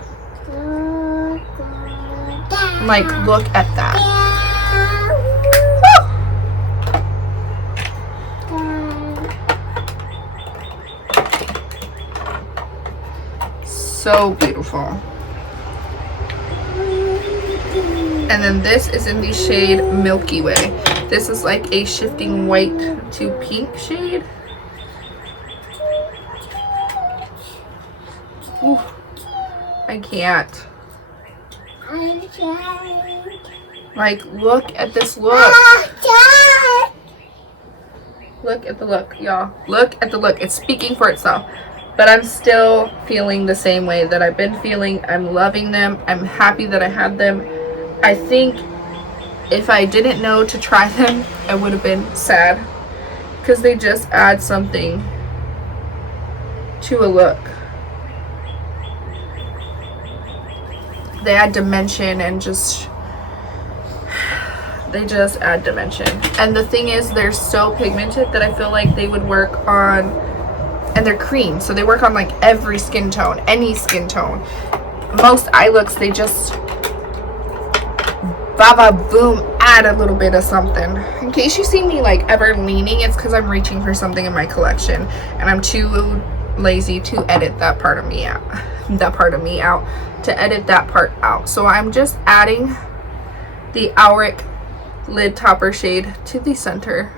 Like, look at that. So beautiful. And then this is in the shade Milky Way. This is like a shifting white to pink shade. Ooh, I can't. Like, look at this look. Look at the look, y'all. Look at the look. It's speaking for itself. But I'm still feeling the same way that I've been feeling. I'm loving them. I'm happy that I had them. I think if I didn't know to try them, I would have been sad. Because they just add something to a look. They add dimension and they just add dimension. And the thing is, they're so pigmented that I feel like they would work on, and they're cream, so they work on like every skin tone, any skin tone. Most eye looks, they just baba boom, add a little bit of something. In case you see me like ever leaning, it's because I'm reaching for something in my collection and I'm too lazy to edit that part of me out. To edit that part out. So I'm just adding the Myrick lid topper shade to the center.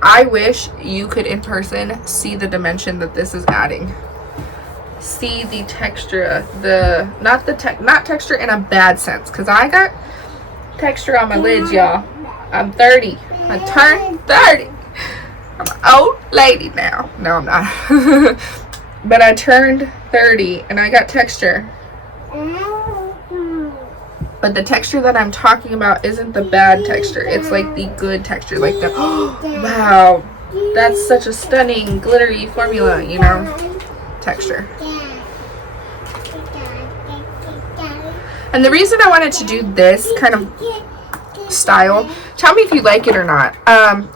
I wish you could in person see the dimension that this is adding. See the texture, not texture in a bad sense, because I got texture on my lids, y'all. I'm 30. I turned 30. I'm an old lady now. No, I'm not. But I turned 30 and I got texture. But the texture that I'm talking about isn't the bad texture. It's like the good texture. Like the, oh, wow, that's such a stunning glittery formula, you know, texture. And the reason I wanted to do this kind of style, tell me if you like it or not,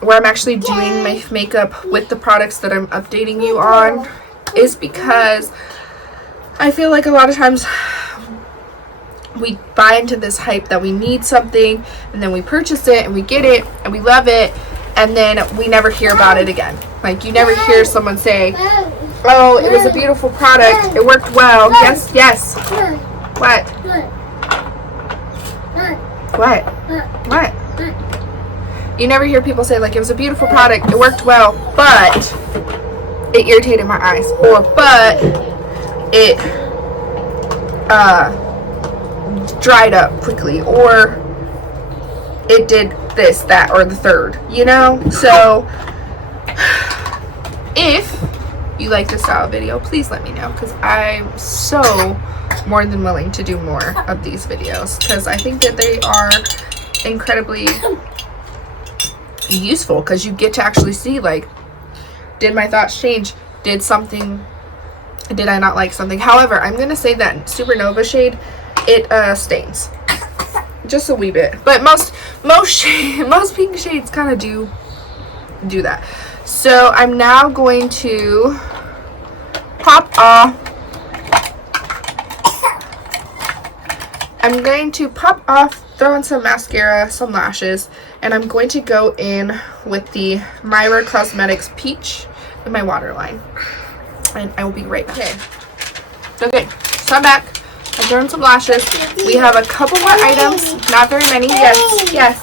where I'm actually doing my makeup with the products that I'm updating you on, is because I feel like a lot of times we buy into this hype that we need something, and then we purchase it and we get it and we love it, and then we never hear about it again. Like, you never hear someone say, oh, it was a beautiful product, it worked well. Yes. What? You never hear people say, like, it was a beautiful product, it worked well, but it irritated my eyes, or but it dried up quickly, or it did this, that, or the third, you know? So if you like this style video, please let me know, because I'm so more than willing to do more of these videos, because I think that they are incredibly useful, because you get to actually see, like, did my thoughts change? Did I not like something? However, I'm gonna say that Supernova shade, it stains just a wee bit, but most pink shades kind of do that. So I'm now going to pop off throw in some mascara, some lashes, and I'm going to go in with the Myra Cosmetics Peach in my waterline, and I will be right back. Okay, so I'm back. I'm throwing some lashes. We have a couple more items, not very many. Yes.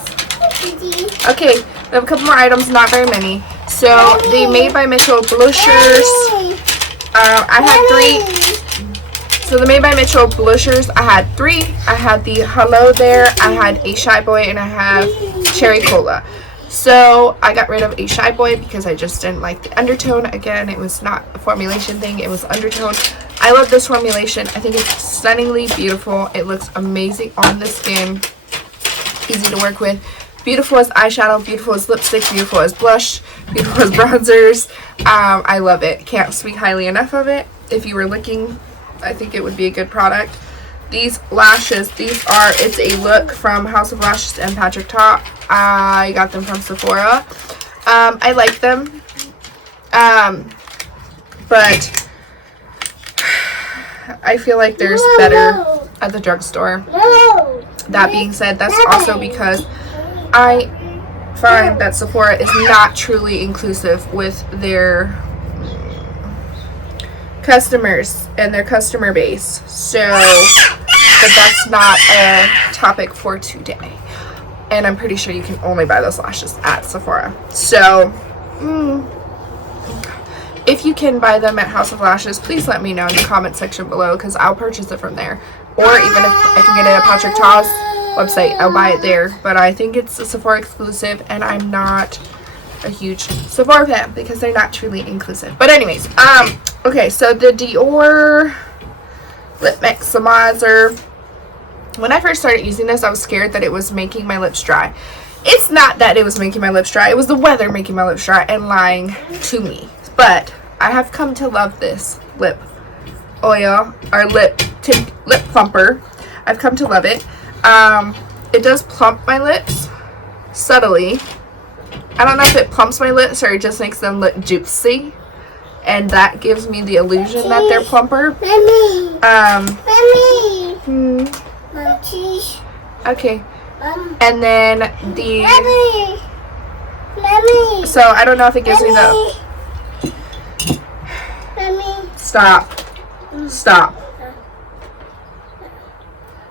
Okay, we have a couple more items, not very many. So the Made by Mitchell blushers, I had 3. So the Made by Mitchell blushers, I had 3. I had the Hello There, I had a Shy Boy, and I have Cherry Cola. So I got rid of a Shy Boy because I just didn't like the undertone. Again, it was not a formulation thing, it was undertone. I love this formulation. I think it's stunningly beautiful. It looks amazing on the skin. Easy to work with. Beautiful as eyeshadow, beautiful as lipstick, beautiful as blush, beautiful as bronzers. I love it. Can't speak highly enough of it. If you were looking, I think it would be a good product. These lashes, it's a look from House of Lashes and Patrick Ta. I got them from Sephora. I like them. But I feel like there's better at the drugstore. That being said, that's also because I find that Sephora is not truly inclusive with their customers and their customer base. So, but that's not a topic for today. And I'm pretty sure you can only buy those lashes at Sephora. So, if you can buy them at House of Lashes, please let me know in the comment section below, because I'll purchase it from there. Or even if I can get it at Patrick Ta's website, I'll buy it there. But I think it's a Sephora exclusive, and I'm not a huge Sephora fan because they're not truly inclusive. But anyways, okay, so the Dior Lip Maximizer. When I first started using this, I was scared that it was making my lips dry. It's not that it was making my lips dry. It was the weather making my lips dry and lying to me. But I have come to love this lip oil, or lip plumper. I've come to love it. It does plump my lips subtly. I don't know if it plumps my lips or it just makes them look juicy, and that gives me the illusion that they're plumper. Okay. And then so I don't know if it gives me the stop.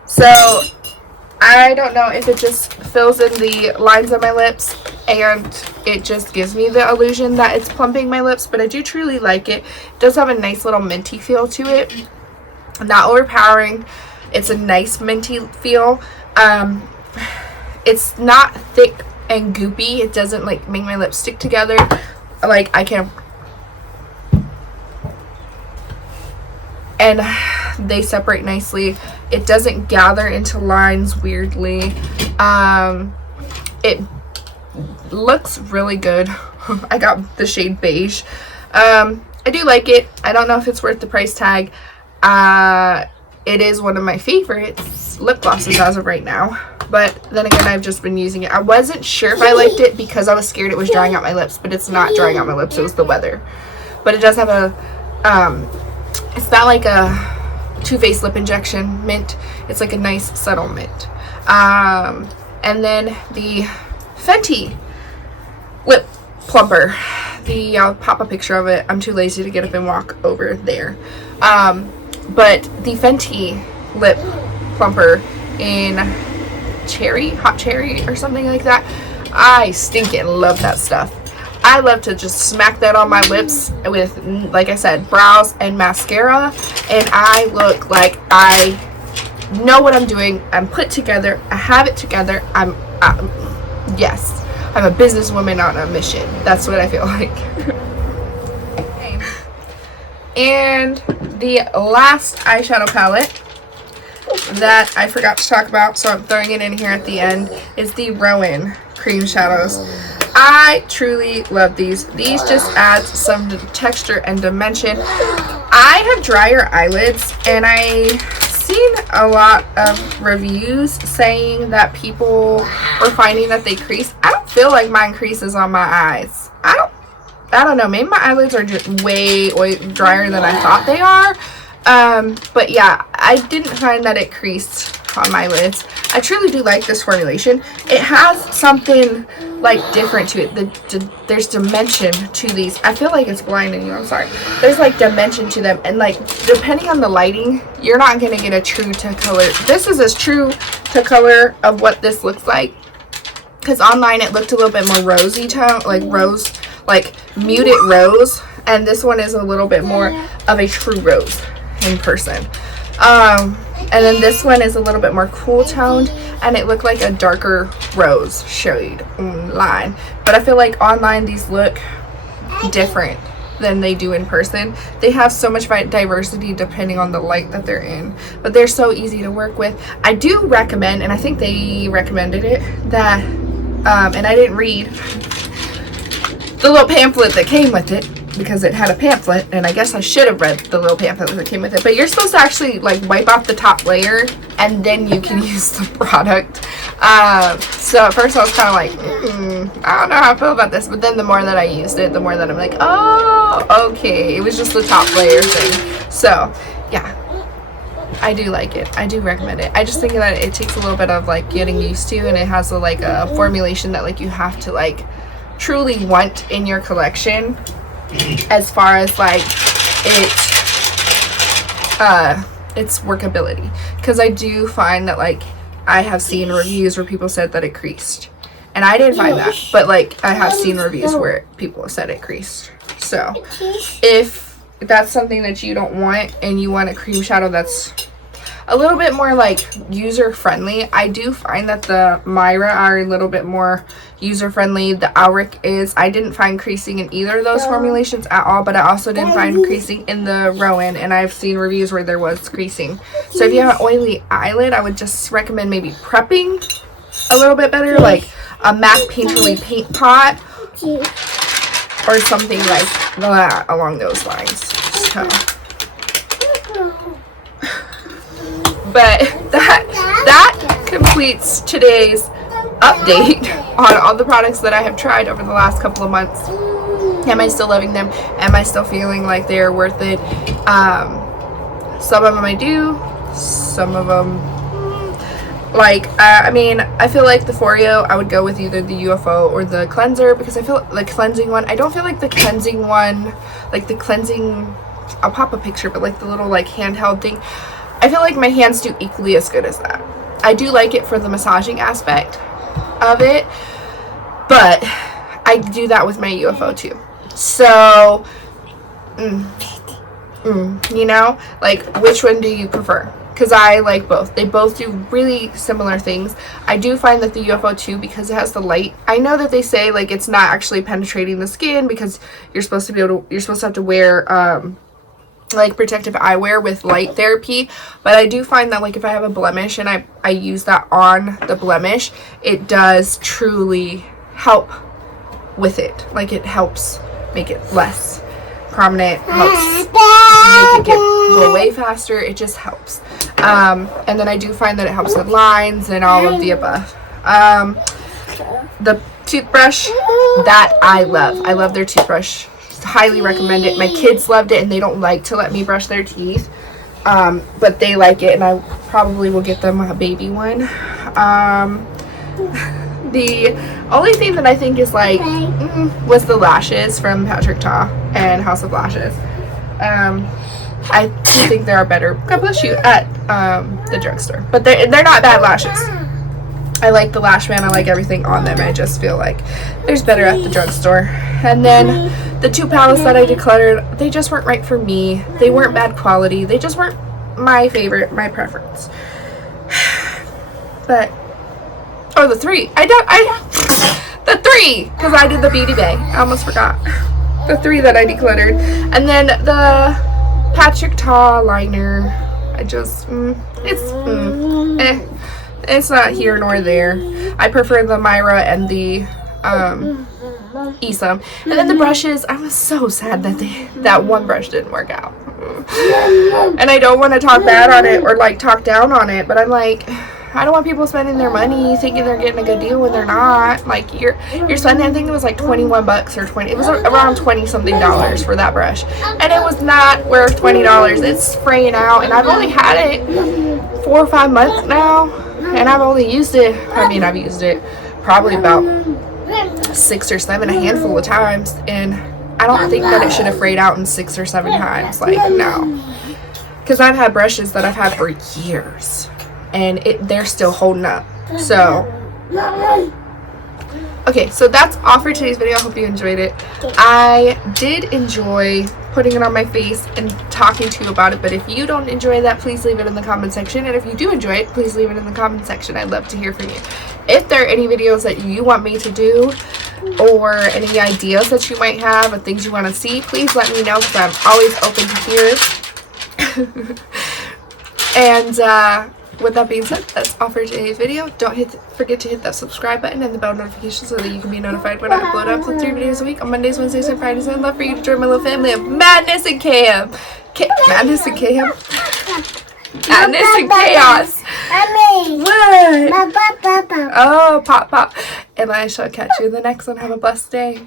So I don't know if it just fills in the lines of my lips and it just gives me the illusion that it's plumping my lips, but I do truly like it. It does have a nice little minty feel to it. Not overpowering. It's a nice minty feel. It's not thick and goopy. It doesn't like make my lips stick together. Like I can, and they separate nicely. It doesn't gather into lines weirdly. It looks really good. I got the shade beige. I do like it. I don't know if it's worth the price tag. It is one of my favorites lip glosses as of right now. But then again, I've just been using it. I wasn't sure if I liked it because I was scared it was drying out my lips, but it's not drying out my lips. It was the weather. But it does have a, it's not like a Too Faced lip injection mint. It's like a nice subtle mint. And then the Fenty Lip Plumper. I'll pop a picture of it. I'm too lazy to get up and walk over there. But the Fenty Lip Plumper in hot cherry or something like that. I stinking love that stuff. I love to just smack that on my lips with, like I said, brows and mascara, and I look like I know what I'm doing. I'm put together. I have it together. Yes, I'm a businesswoman on a mission. That's what I feel like. Okay. And the last eyeshadow palette that I forgot to talk about, so I'm throwing it in here at the end, is the Rowan cream shadows. I truly love these. These just add some texture and dimension. I have drier eyelids, and I've seen a lot of reviews saying that people were finding that they crease. I don't feel like mine creases on my eyes. I don't know. Maybe my eyelids are just way drier than I thought they are. But yeah, I didn't find that it creased on my lids. I truly do like this formulation. It has something like different to it. There's dimension to these. I feel like it's blinding you. I'm sorry. There's like dimension to them, and like depending on the lighting, you're not gonna get a true to color. This is as true to color of what this looks like, because online it looked a little bit more rosy tone, like rose, like muted rose, and this one is a little bit more of a true rose in person. And then this one is a little bit more cool toned, and it looked like a darker rose shade line. But I feel like online these look different than they do in person. They have so much diversity depending on the light that they're in, but they're so easy to work with. I do recommend, and I think they recommended it, that and I didn't read the little pamphlet that came with it, because it had a pamphlet, and I guess I should have read the little pamphlet that came with it, but you're supposed to actually like wipe off the top layer and then you can use the product. So at first I was kind of like, I don't know how I feel about this, but then the more that I used it, the more that I'm like, oh, okay, it was just the top layer thing. So yeah, I do like it. I do recommend it. I just think that it takes a little bit of like getting used to, and it has a, like a formulation that like you have to like truly want in your collection, as far as like its workability, because I do find that like I have seen reviews where people said that it creased, and I didn't find that, but like I have seen reviews where people have said it creased. So if that's something that you don't want and you want a cream shadow that's a little bit more like user friendly, I do find that the Myra are a little bit more user friendly. The Auric is. I didn't find creasing in either of those formulations at all, but I also didn't find creasing in the Rowan, and I've seen reviews where there was creasing. So if you have an oily eyelid, I would just recommend maybe prepping a little bit better, like a MAC Painterly paint pot or something like that along those lines. So. But that completes today's update on all the products that I have tried over the last couple of months. Am I still loving them? Am I still feeling like they're worth it? Some of them I do, some of them like I mean, I feel like the Foreo I would go with either the UFO or the cleanser, because I feel the cleansing one, I don't feel like the cleansing one, like the cleansing, I'll pop a picture, but like the little like handheld thing, I feel like my hands do equally as good as that. I do like it for the massaging aspect of it, but I do that with my UFO too. So, you know, like which one do you prefer? Because I like both. They both do really similar things. I do find that the UFO too, because it has the light. I know that they say like it's not actually penetrating the skin because you're supposed to be able to. You're supposed to have to wear like protective eyewear with light therapy, but I do find that like if I have a blemish and I use that on the blemish, it does truly help with it. Like it helps make it less prominent, helps make it go away faster. It just helps. And then I do find that it helps with lines and all of the above. The toothbrush that I love their toothbrush. Highly recommend it. My kids loved it, and they don't like to let me brush their teeth, but they like it, and I probably will get them a baby one. The only thing that I think is like was the lashes from Patrick Ta and House of Lashes. I do think there are better couple of shoes at the drugstore, but they're not bad lashes. I like the lash band. I like everything on them. I just feel like there's better at the drugstore. And then the two palettes that I decluttered, they just weren't right for me. They weren't bad quality. They just weren't my favorite, my preference. But the three, the three, because I did the Beauty Bay. I almost forgot the three that I decluttered. And then the Patrick Ta liner. I just it's not here nor there. I prefer the Myra and the Esam. And then the brushes, I was so sad that that one brush didn't work out. And I don't want to talk bad on it or like talk down on it, but I'm like, I don't want people spending their money thinking they're getting a good deal when they're not. Like you're spending, I think it was like $21 or 20. It was around $20 something for that brush, and it was not worth $20. It's fraying out, and I've only had it 4 or 5 months now, and I've only used it. I mean, I've used it probably about 6 or 7, a handful of times, and I don't think that it should have frayed out in 6 or 7 times. Like no, because I've had brushes that I've had for years. And they're still holding up. So Okay, so that's all for today's video. I hope you enjoyed it. I did enjoy putting it on my face and talking to you about it, but if you don't enjoy that, please leave it in the comment section. And if you do enjoy it, please leave it in the comment section. I'd love to hear from you. If there are any videos that you want me to do, or any ideas that you might have, or things you want to see, please let me know, because I'm always open to hear. And with that being said, that's all for today's video. Don't forget to hit that subscribe button and the bell notification so that you can be notified when I upload up to 3 videos a week on Mondays, Wednesdays, and Fridays. I'd love for you to join my little family of madness and chaos. Madness and chaos. Madness and chaos. Mommy. What? Papa. Oh, pop. And I shall catch you in the next one. Have a blessed day.